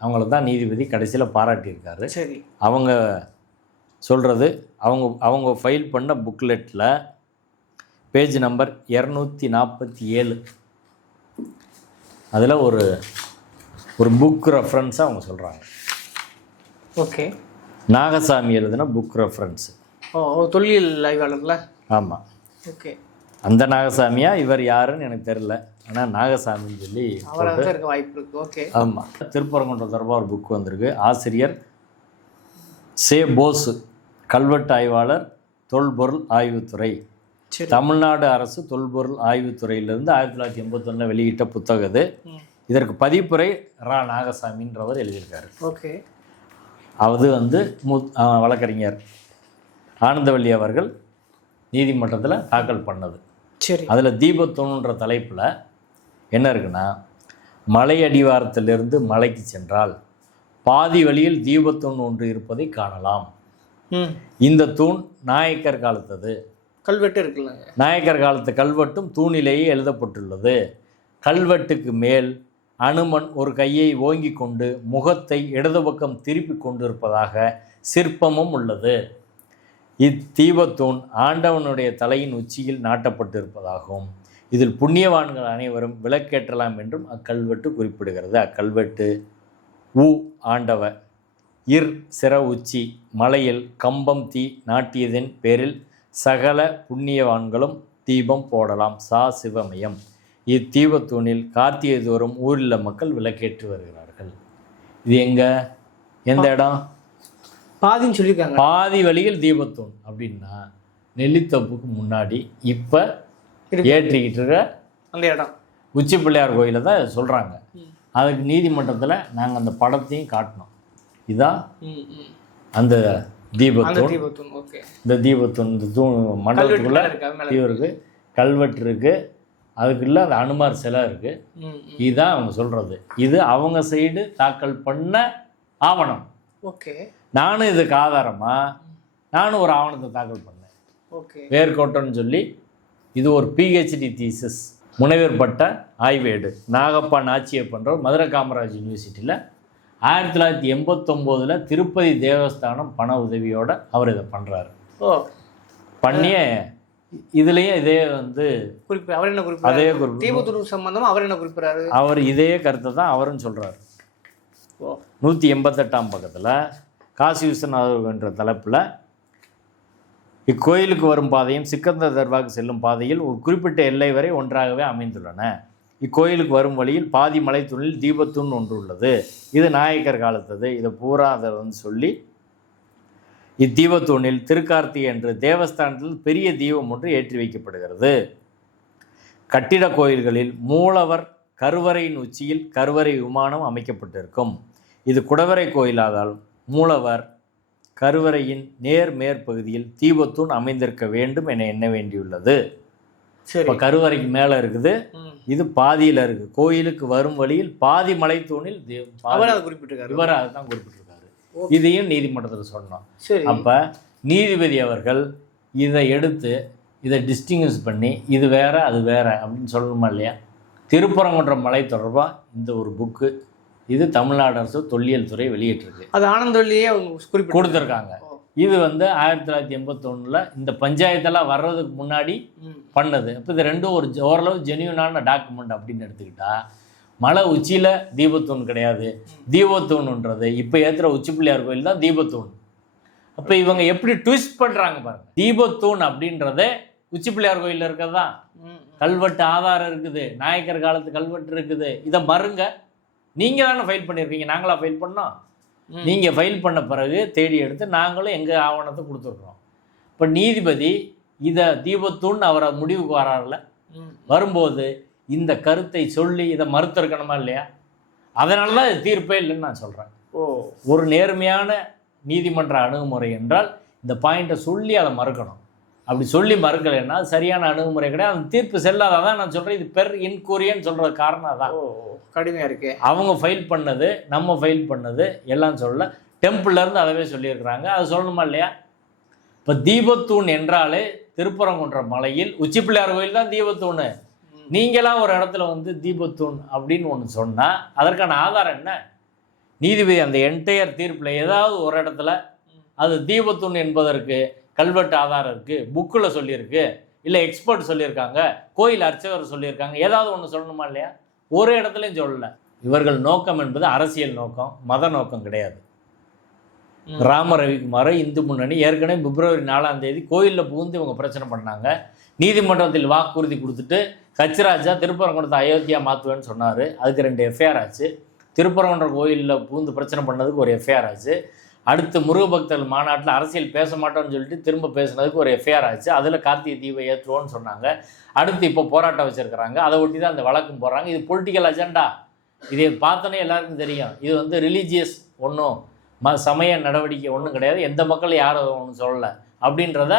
அவங்கள தான் நீதிபதி கடைசியில் பாராட்டியிருக்காரு. சரி, அவங்க சொல்கிறது, அவங்க ஃபைல் பண்ண புக்லெட்டில் பேஜ் நம்பர் 247, அதில் ஒரு புக் ரெஃபரன்ஸாக அவங்க சொல்கிறாங்க. ஓகே. நாகசாமி எழுதின புக் ரெஃபரன்ஸு. தொல்லியல் ஆய்வாளர்ல? ஆமாம். ஓகே. அந்த நாகசாமியா இவர் யாருன்னு எனக்கு தெரியல, ஆனால் நாகசாமின்னு சொல்லி இருக்க வாய்ப்பு இருக்குது. ஓகே. ஆமாம். திருப்பரங்குன்றம் தொடர்பாக ஒரு புக் வந்திருக்கு. ஆசிரியர் சே போஸ், கல்வெட்டு ஆய்வாளர், தொல்பொருள் ஆய்வுத்துறை, தமிழ்நாடு அரசு தொல்பொருள் ஆய்வுத்துறையிலிருந்து 1981 வெளியிட்ட புத்தகம் இது. இதற்கு பதிப்புரை ரா நாகசாமின்றவர் எழுதியிருக்காரு. ஓகே. அது வந்து வழக்கறிஞர் ஆனந்தவள்ளி அவர்கள் நீதிமன்றத்தில் தாக்கல் பண்ணது. சரி. அதில் தீபத்தூணுன்ற தலைப்பில் என்ன இருக்குன்னா, மலை அடிவாரத்திலிருந்து மலைக்கு சென்றால் பாதி வழியில் தீபத்தூண் ஒன்று இருப்பதை காணலாம். இந்த தூண் நாயக்கர் காலத்தது. கல்வெட்டு இருக்குல்ல, நாயக்கர் காலத்து கல்வெட்டும் தூணிலேயே எழுதப்பட்டுள்ளது. கல்வெட்டுக்கு மேல் அனுமன் ஒரு கையை ஓங்கி கொண்டு முகத்தை இடது பக்கம் திருப்பி கொண்டிருப்பதாக சிற்பமும் உள்ளது. இத்தீபத்தூண் ஆண்டவனுடைய தலையின் உச்சியில் நாட்டப்பட்டிருப்பதாகவும் இதில் புண்ணியவான்கள் அனைவரும் விளக்கேற்றலாம் என்றும் அக்கல்வெட்டு குறிப்பிடுகிறது. அக்கல்வெட்டு ஆண்டவ சிற உச்சி மலையில் கம்பம் தீ நாட்டியதின் பேரில் சகல புண்ணியவான்களும் தீபம் போடலாம். சிவமயம். இத்தீபத்தூணில் கார்த்திகை தோறும் ஊரில் மக்கள் விளக்கேற்றி வருகிறார்கள். இது எந்த இடம்? பாதின்னு சொல்லியிருக்காங்க. பாதி வழியில் தீபத்தூண் அப்படின்னா நெல்லித்தோப்புக்கு முன்னாடி இப்போ ஏற்றிக்கிட்டு இருக்க அந்த இடம் உச்சி பிள்ளையார் கோயிலை தான் சொல்கிறாங்க. அதுக்கு நீதிமன்றத்தில் நாங்கள் அந்த படத்தையும் காட்டினோம். இதான் அந்த தீபத்தூண். இந்த தீபத்தூண் இந்த மண்டபத்துக்குள்ள இவருக்கு கல்வெட்டு இருக்குது, அதுக்குள்ள அந்த அனுமார் சிலை இருக்குது. இதுதான் அவங்க சொல்கிறது. இது அவங்க சைடு தாக்கல் பண்ண ஆவணம். ஓகே, நானும் இதுக்கு ஆதாரமாக நானும் ஒரு ஆவணத்தை தாக்கல் பண்ணேன். ஓகே, வேர்க்கோட்டம்னு சொல்லி. இது ஒரு பிஹெச்டி தீசஸ், முனைவர் பட்ட ஆய்வேடு. நாகப்பா நாச்சியப்பன்றவர் மதுரை காமராஜ் யூனிவர்சிட்டியில் 1989 திருப்பதி தேவஸ்தானம் பண உதவியோடு அவர் இதை பண்ணுறாரு. பண்ணிய இதுலேயும் இதே வந்து அவர் என்ன குறிப்பு, அதே குறிப்பு தீபத்தூண் சம்பந்தமாக அவர் என்ன குறிப்பிட்றாரு, அவர் இதே கருத்தை தான் அவரும் சொல்கிறார். 188ஆம் பக்கத்தில் காசி விஸ்வநாதர் என்ற தலைப்பில் இக்கோயிலுக்கு வரும் பாதையும் சிக்கந்தர் தர்காவுக்கு செல்லும் பாதையில் ஒரு குறிப்பிட்ட எல்லை வரை ஒன்றாகவே அமைந்துள்ளன. இக்கோயிலுக்கு வரும் வழியில் பாதி மலைத்தூணில் தீபத்தூண் ஒன்று உள்ளது. இது நாயக்கர் காலத்தது. இதை பூரா அதை வந்து சொல்லி இத்தீபத்தூணில் திருக்கார்த்திகை என்று தேவஸ்தானத்தில் பெரிய தீபம் ஒன்று ஏற்றி வைக்கப்படுகிறது. கட்டிட கோயில்களில் மூலவர் கருவறையின் உச்சியில் கருவறை விமானம் அமைக்கப்பட்டிருக்கும். இது குடவரை கோயிலாதால் மூலவர் கருவறையின் நேர் மேற்பகுதியில் தீபத்தூண் அமைந்திருக்க வேண்டும் என எண்ண வேண்டியுள்ளது. இப்போ கருவறைக்கு மேலே இருக்குது, இது பாதியில் இருக்குது. கோயிலுக்கு வரும் வழியில் பாதி மலைத்தூணில் குறிப்பிட்டிருக்காரு. இவர் அதை தான் குறிப்பிட்டிருக்காரு. இதையும் நீதிமன்றத்தில் சொன்னோம். அப்போ நீதிபதி அவர்கள் இதை எடுத்து இதை டிஸ்டிங்விஷ் பண்ணி இது வேற அது வேற அப்படின்னு சொல்லணுமா இல்லையா? திருப்பரங்குன்றம் மலை தொடர்பாக இந்த ஒரு புக்கு இது தமிழ்நாடு அரசு தொல்லியல் துறை வெளியிட்டிருக்கு. அது ஆனந்தவல்லியே கொடுத்துருக்காங்க. இது வந்து 1981 இந்த பஞ்சாயத்தெல்லாம் வர்றதுக்கு முன்னாடி பண்ணது. அப்போ இது ரெண்டும் ஓரளவு ஜென்யூனான டாக்குமெண்ட் அப்படின்னு எடுத்துக்கிட்டா, மலை உச்சியில் தீபத்தூண் கிடையாது. தீபத்தூண்ன்றது இப்போ ஏற்றுற உச்சி பிள்ளையார் கோயில் தான் தீபத்தூண். அப்போ இவங்க எப்படி ட்விஸ்ட் பண்ணுறாங்க பாருங்க. தீபத்தூண் அப்படின்றதே உச்சி பிள்ளையார் கோயிலில் இருக்கிறது தான். கல்வெட்டு ஆதாரம் இருக்குது, நாயக்கர் காலத்து கல்வெட்டு இருக்குது. இதை மறுங்க. நீங்கள் தானே ஃபைல் பண்ணியிருக்கீங்க, நாங்களா ஃபைல் பண்ணோம்? நீங்கள் ஃபைல் பண்ண பிறகு தேடி எடுத்து நாங்களும் எங்கள் ஆவணத்தை கொடுத்துருக்குறோம். இப்போ நீதிபதி இதை தீபத்தூண் அவரை முடிவுக்கு வராருல, வரும்போது இந்த கருத்தை சொல்லி இதை மறுத்திருக்கணுமா இல்லையா? அதனால தான் இது தீர்ப்பே இல்லைன்னு நான் சொல்கிறேன். ஒரு நேர்மையான நீதிமன்ற அணுகுமுறை என்றால் இந்த பாயிண்ட்டை சொல்லி அதை மறுக்கணும். அப்படி சொல்லி மறுக்கலைன்னா அது சரியான அணுகுமுறை கிடையாது. அந்த தீர்ப்பு செல்லாதான் நான் சொல்கிறேன். இது பெர் இன்கூரியன்னு சொல்கிற காரணம் அதான். கடுமையாக இருக்குது. அவங்க ஃபைல் பண்ணது, நம்ம ஃபைல் பண்ணது எல்லாம் சொல்ல. டெம்பிள்லேருந்து அதவே சொல்லியிருக்கிறாங்க. அது சொல்லணுமா இல்லையா? இப்போ தீபத்தூண் என்றாலே திருப்பரங்குன்றம் மலையில் உச்சி பிள்ளையார் கோயில் தான் தீபத்தூண். நீங்களாம் ஒரு இடத்துல வந்து தீபத்தூண் அப்படின்னு ஒன்று சொன்னால் அதற்கான ஆதாரம் என்ன? நீதிபதி அந்த என்டையர் தீர்ப்பில் ஏதாவது ஒரு இடத்துல அது தீபத்தூண் என்பதற்கு கல்வெட்டு ஆதாரம் இருக்குது, புக்கில் சொல்லியிருக்கு, இல்லை எக்ஸ்பர்ட் சொல்லியிருக்காங்க, கோயில் அர்ச்சகர் சொல்லியிருக்காங்க, ஏதாவது ஒன்று சொல்லணுமா இல்லையா? ஒரு இடத்துலையும் சொல்லலை. இவர்கள் நோக்கம் என்பது அரசியல் நோக்கம், மத நோக்கம் கிடையாது. ராம ரவிக்குமார் இந்து முன்னணி ஏற்கனவே பிப்ரவரி 4ஆம் தேதி கோயிலில் புகுந்து இவங்க பிரச்சனை பண்ணாங்க. நீதிமன்றத்தில் வாக்குறுதி கொடுத்துட்டு கச்சிராஜா திருப்பரங்குன்றத்தை அயோத்தியா மாற்றுவேன்னு சொன்னார். அதுக்கு 2 எஃப்ஐஆர் ஆச்சு. திருப்பரங்குன்றம் கோயிலில் புகுந்து பிரச்சனை பண்ணதுக்கு ஒரு எஃப்ஐஆர் ஆச்சு. அடுத்து முருகபக்தர்கள் மாநாட்டில் அரசியல் பேச மாட்டோம்னு சொல்லிட்டு திரும்ப பேசுனதுக்கு ஒரு எஃப்ஐஆர் ஆச்சு. அதில் கார்த்திகை தீபம் ஏற்றுவோன்னு சொன்னாங்க. அடுத்து இப்போ போராட்டம் வச்சுருக்கிறாங்க. அதை ஒட்டி தான் அந்த வழக்கும் போடுறாங்க. இது பொலிட்டிக்கல் அஜெண்டா. இதை பார்த்தோன்னே எல்லாருக்கும் தெரியும். இது வந்து ரிலீஜியஸ் ஒன்றும் சமய நடவடிக்கை ஒன்றும் கிடையாது. எந்த மக்கள் யாரும் ஒன்றும் சொல்லலை அப்படின்றத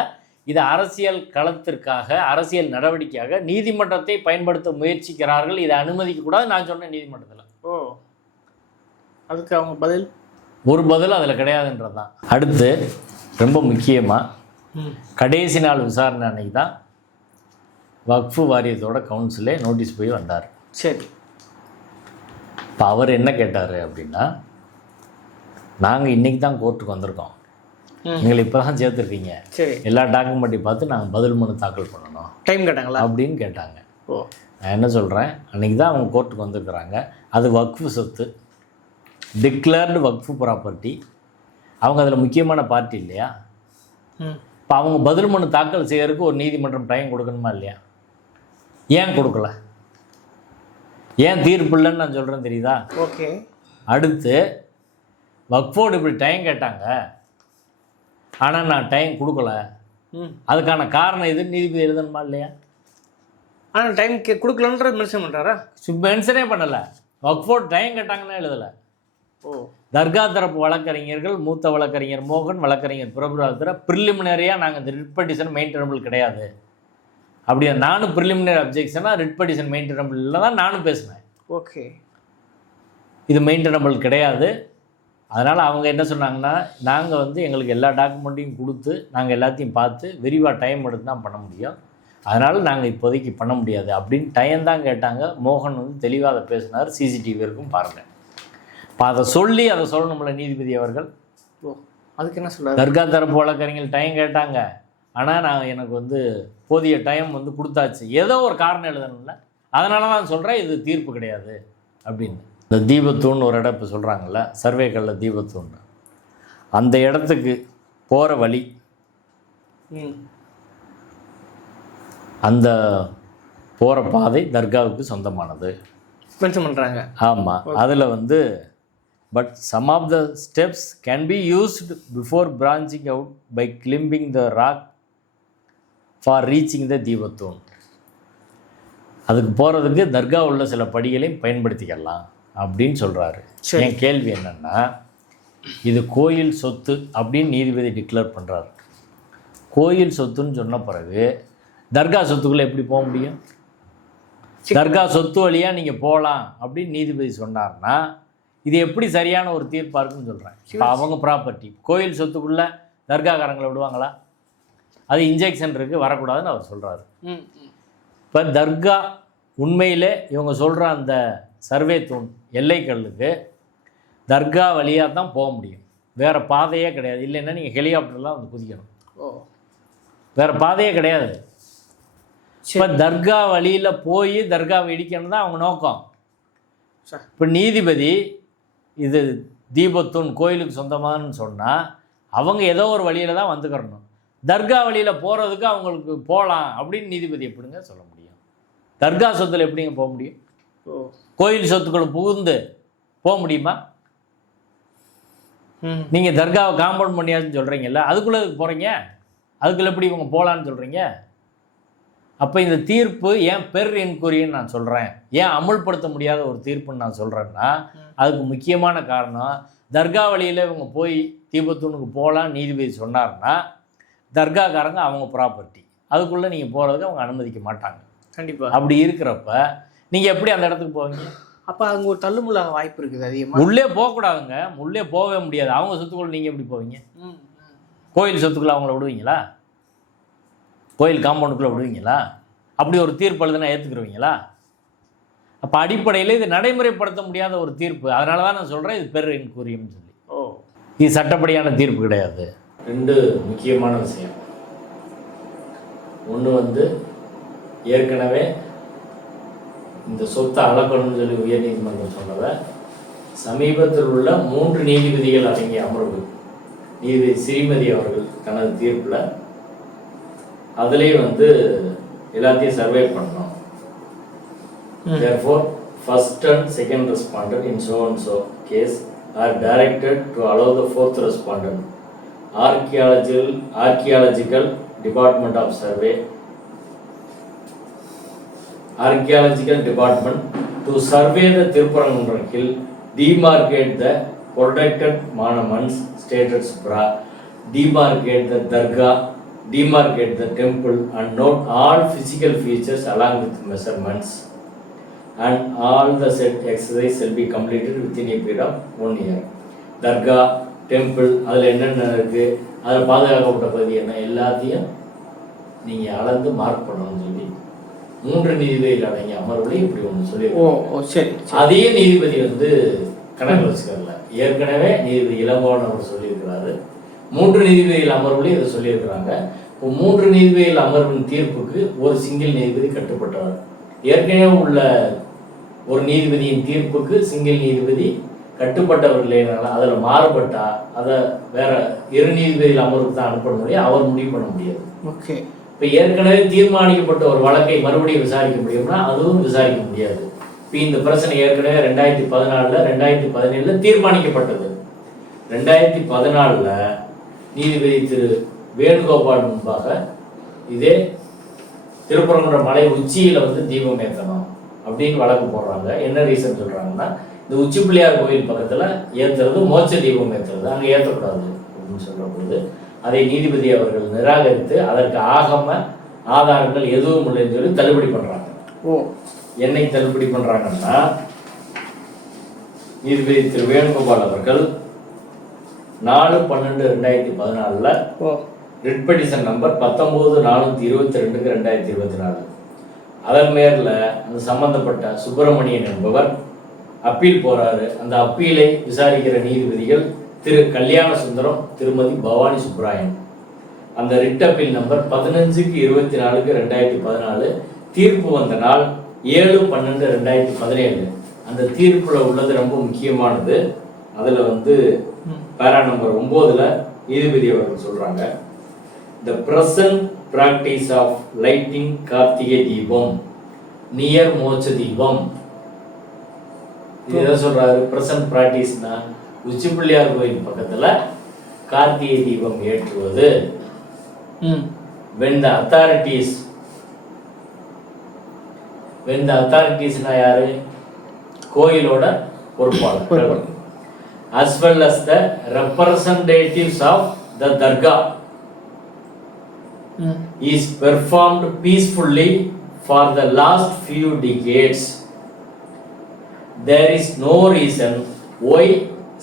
இது அரசியல் களத்திற்காக, அரசியல் நடவடிக்கையாக நீதிமன்றத்தை பயன்படுத்த முயற்சிக்கிறார்கள். இதை அனுமதிக்கக்கூடாது நான் சொன்னேன் நீதிமன்றத்தில். அதுக்கு அவங்க பதில் ஒரு பதில் அதில் கிடையாதுன்றது தான். அடுத்து ரொம்ப முக்கியமாக கடைசி நாள் விசாரணை அன்னைக்கு தான் வக்ஃபு வாரியத்தோட கவுன்சிலே நோட்டீஸ் போய் வந்தார். சரி, இப்போ அவர் என்ன கேட்டார் அப்படின்னா, நாங்கள் இன்றைக்கி தான் கோர்ட்டுக்கு வந்திருக்கோம், எங்களை இப்போ தான் சேர்த்துருக்கீங்க, சரி, எல்லா டாக்குமெண்ட்டையும் பார்த்து நாங்கள் பதில் மனு தாக்கல் பண்ணணும், டைம் கேட்டாங்களா அப்படின்னு கேட்டாங்க. நான் என்ன சொல்கிறேன், அன்றைக்கி தான் அவங்க கோர்ட்டுக்கு வந்திருக்கிறாங்க. அது வக்ஃபு சொத்து, டிக்ளேர்டு வக்ஃபு ப்ராப்பர்ட்டி. அவங்க அதில் முக்கியமான பார்ட்டி இல்லையா? இப்போ அவங்க பதில் மனு தாக்கல் செய்யறதுக்கு ஒரு நீதிமன்றம் டைம் கொடுக்கணுமா இல்லையா? ஏன் கொடுக்கல? ஏன் தீர்ப்பு இல்லைன்னு நான் சொல்கிறேன் தெரியுதா? ஓகே. அடுத்து வக்ஃபோர்டு இப்படி டைம் கேட்டாங்க, ஆனால் நான் டைம் கொடுக்கல, அதுக்கான காரணம் இது நீதிபதி எழுதணுமா இல்லையா? ஆனால் டைம் கொடுக்கலன்ற மென்ஷன் பண்ணுறாரா? மென்ஷனே பண்ணலை. வக்ஃபோர்டு டைம் கேட்டாங்கன்னா எழுதலை. ஓ. தர்கா தரப்பு வழக்கறிஞர்கள், மூத்த வழக்கறிஞர் மோகன், வழக்கறிஞர் பிரபுராஜ் ப்ரிலிமினரியாக நாங்கள் இந்த ரிட் பெட்டிஷன் மெயின்டெனபிள் கிடையாது அப்படியே நானும் ப்ரிலிமினரி அப்ஜெக்ஷனாக ரிட் பெட்டிஷன் மெயின்டெனபிள் இல்லை தான் நானும் பேசினேன். ஓகே. இது மெயின்டெனபிள் கிடையாது. அதனால் அவங்க என்ன சொன்னாங்கன்னா, நாங்கள் வந்து எங்களுக்கு எல்லா டாக்குமெண்ட்டையும் கொடுத்து நாங்கள் எல்லாத்தையும் பார்த்து விரிவாக டைம் எடுத்து தான் பண்ண முடியும், அதனால் நாங்கள் இப்போதைக்கு பண்ண முடியாது அப்படின்னு டைம் தான் கேட்டாங்க. மோகன் வந்து தெளிவாக அதை பேசினார், சிசிடிவி இருக்கும் பாருங்கள். இப்போ அதை சொல்லி அதை சொல்லணும்ல நீதிபதி அவர்கள். ஓ, அதுக்கு என்ன சொல்ல? தர்கா தரப்பு வழக்கறிஞர்கள் டைம் கேட்டாங்க, ஆனால் நான் எனக்கு வந்து போதிய டைம் வந்து கொடுத்தாச்சு, ஏதோ ஒரு காரணம் எழுதணும்ல, அதனால தான் சொல்கிறேன் இது தீர்ப்பு கிடையாது அப்படின்னு. இந்த தீபத்தூன்னு ஒரு இடம் இப்போ சொல்கிறாங்கல்ல, சர்வேக்கல்ல தீபத்தூன்னு, அந்த இடத்துக்கு போகிற வழி, அந்த போகிற பாதை தர்காவுக்கு சொந்தமானது மென்ஷன் பண்ணுறாங்க. ஆமாம். அதில் வந்து but some of the steps can be used before branching out by climbing the rock for reaching the Deepathoon. அதுக்கு போகிறதுக்கு தர்கா உள்ள சில படிகளையும் பயன்படுத்திக்கலாம் அப்படின்னு சொல்கிறாரு. என் கேள்வி என்னென்னா, இது கோயில் சொத்து அப்படின்னு நீதிபதி டிக்ளேர் பண்ணுறாரு. கோயில் சொத்துன்னு சொன்ன பிறகு தர்கா சொத்துக்குள்ளே எப்படி போக முடியும்? தர்கா சொத்து வழியாக நீங்கள் போகலாம் அப்படின்னு நீதிபதி சொன்னார்னா இது எப்படி சரியான ஒரு தீர்ப்பாக இருக்குன்னு சொல்கிறேன். இப்போ அவங்க ப்ராப்பர்ட்டி கோயில் சொத்துக்குள்ளே தர்காக்காரங்களை விடுவாங்களா? அது இன்ஜெக்ஷன் இருக்குது, வரக்கூடாதுன்னு அவர் சொல்கிறாரு. இப்போ தர்கா உண்மையிலே இவங்க சொல்கிற அந்த சர்வே தூண் எல்லைக்கல்லுக்கு தர்கா வழியாக தான் போக முடியும், வேறு பாதையே கிடையாது. இல்லைன்னா நீங்கள் ஹெலிகாப்டர்லாம் வந்து குதிக்கணும். வேறு பாதையே கிடையாது. இப்போ தர்கா வழியில் போய் தர்காவை இடிக்கணும் தான் அவங்க நோக்கம். இப்போ நீதிபதி இது தீபத்தூண் கோயிலுக்கு சொந்தமானு சொன்னால் அவங்க ஏதோ ஒரு வழியில் தான் வந்துக்கிறணும். தர்கா வழியில் போகிறதுக்கு அவங்களுக்கு போகலாம் அப்படின்னு நீதிபதி எப்படிங்க சொல்ல முடியும்? தர்கா சொத்தில் எப்படிங்க போக முடியும்? கோயில் சொத்துக்கள் புகுந்து போக முடியுமா? நீங்கள் தர்காவை காம்பவுண்ட் பண்ணியாச்சுன்னு சொல்கிறீங்கல்ல, அதுக்குள்ளே போகிறீங்க, அதுக்குள்ளே எப்படி இவங்க போகலான்னு சொல்கிறீங்க? அப்போ இந்த தீர்ப்பு ஏன் பெர் என்கொயரின்னு நான் சொல்கிறேன், ஏன் அமுல்படுத்த முடியாத ஒரு தீர்ப்புன்னு நான் சொல்கிறேன்னா, அதுக்கு முக்கியமான காரணம் தர்கா வழியில் இவங்க போய் தீபத்தூனுக்கு போகலாம் நீதிபதி சொன்னார்னா தர்காக்காரங்க அவங்க ப்ராப்பர்ட்டி, அதுக்குள்ளே நீங்கள் போகிறதுக்கு அவங்க அனுமதிக்க மாட்டாங்க. கண்டிப்பாக. அப்படி இருக்கிறப்ப நீங்கள் எப்படி அந்த இடத்துக்கு போவீங்க? அப்போ அங்கே ஒரு தள்ளுமுள்ளாக வாய்ப்பு இருக்குது அதிகமாக. உள்ளே போகக்கூடாதுங்க, உள்ளே போகவே முடியாது. அவங்க சொத்துக்குள்ள நீங்கள் எப்படி போவீங்க? கோயில் சொத்துக்குள்ளே அவங்கள விடுவீங்களா? கோயில் காம்பவுண்டுக்குள்ளே விடுவீங்களா? அப்படி ஒரு தீர்ப்பு எழுதுனா ஏற்றுக்குருவீங்களா? அப்போ அடிப்படையில் இது நடைமுறைப்படுத்த முடியாத ஒரு தீர்ப்பு. அதனால தான் நான் சொல்கிறேன் இது பெர் என்கொயரின்னு சொல்லி. இது சட்டப்படியான தீர்ப்பு கிடையாது. ரெண்டு முக்கியமான விஷயம். ஒன்று வந்து ஏற்கனவே இந்த சொத்தை அளக்கணும்னு சொல்லி உயர்நீதிமன்றம் சொன்னதை சமீபத்தில் உள்ள 3 நீதிபதிகள் அடங்கிய அமர்வு, நீதிபதி ஸ்ரீமதி அவர்கள் தனது தீர்ப்பில் அதுலேயே வந்து எல்லாத்தையும் சர்வே பண்ணோம். Therefore, first and second respondent in so and so case are directed to allow the fourth respondent, archaeological department of survey, archaeological department to survey the Tiruparangunram hill, demarcate the protected monuments, stated supra, demarcate the dargah, demarcate the temple and note all physical features along with measurements, and all the said exercise shall be completed within a period of 1 year. Dargah, temple, அதில் என்னென்ன இருக்குது, அதில் பாதுகாக்கப்பட்ட பகுதி என்ன, எல்லாத்தையும் நீங்கள் அளந்து மார்க் பண்ணணும்னு சொல்லி 3 நீதிபதிகள் அடங்கிய அமர்வுலையும் இப்படி ஒன்று சொல்லியிருக்கோம். சரி, அதே நீதிபதி வந்து கணக்கு வச்சுக்கல. ஏற்கனவே நீதிபதி இளங்கோவன் அவர் சொல்லியிருக்கிறாரு, 3 நீதிபதிகள் அமர்வுலையும் இதை சொல்லியிருக்கிறாங்க. இப்போ 3 நீதிபதிகள் அமர்வின் தீர்ப்புக்கு ஒரு சிங்கிள் நீதிபதி கட்டுப்பட்டவர். ஏற்கனவே உள்ள ஒரு நீதிபதியின் தீர்ப்புக்கு சிங்கிள் நீதிபதி கட்டுப்பட்டவர் இல்லைனால அதில் மாறுபட்டா அதை வேற 2 நீதிபதிகள் அமர்வுக்கு தான் அனுப்ப முடியும், அவர் முடிவு பண்ண முடியாது. ஓகே. இப்போ ஏற்கனவே தீர்மானிக்கப்பட்ட ஒரு வழக்கை மறுபடியும் விசாரிக்க முடியும்னா அதுவும் விசாரிக்க முடியாது. இப்போ இந்த பிரச்சனை ஏற்கனவே 2014 2017 தீர்மானிக்கப்பட்டது. 2014 நீதிபதி திரு வேணுகோபால் முன்பாக இதே திருப்பரங்குன்ற மலை உச்சியில் வந்து தீபம் ஏற்றணும் அப்படின்னு வழக்கு போடுறாங்க. என்ன ரீசன் சொல்கிறாங்கன்னா, இந்த உச்சி பிள்ளையார் கோயில் பக்கத்தில் ஏற்றுறது மோட்ச தீபம் ஏற்றுறது, அங்கே ஏற்றக்கூடாது அப்படின்னு சொல்லும்போது அதை நீதிபதி அவர்கள் நிராகரித்து அதற்கு ஆகம ஆதாரங்கள் எதுவும் இல்லைன்னு சொல்லி தள்ளுபடி பண்ணுறாங்க. என்னை தள்ளுபடி பண்ணுறாங்கன்னா, நீதிபதி திரு வேணுகோபால் அவர்கள் 4/12/2014 ரிட் பெட்டிஷன் நம்பர் 19/422/2024 அதன் மேலில் அந்த சம்பந்தப்பட்ட சுப்பிரமணியன் என்பவர் அப்பீல் போறாரு. அந்த அப்பீலை விசாரிக்கிற நீதிபதிகள் திரு கல்யாண சுந்தரம், திருமதி பவானி சுப்ராயன். அந்த ரிட் அப்பீல் நம்பர் 15/24/2014 தீர்ப்பு வந்த நாள் 7/12/2017. அந்த தீர்ப்புல உள்ளது ரொம்ப முக்கியமானது. அதுல வந்து பேரா நம்பர் 9ல் நீதிபதி அவர்கள் சொல்றாங்க, the present practice of lighting Karthigai Deepam near மோட்ச தீபம். இது எதை சொல்றாரு? பிரசன்ட் பிராக்டிஸ்னா உச்சி பிள்ளையார் கோயில் பக்கத்துல கார்த்திகை தீபம் ஏற்றுவது. when the authorities யாரு? கோயிலோட பொறுப்பாளர், as well as the representatives of the dargah is performed peacefully for the last few decades. There is no reason why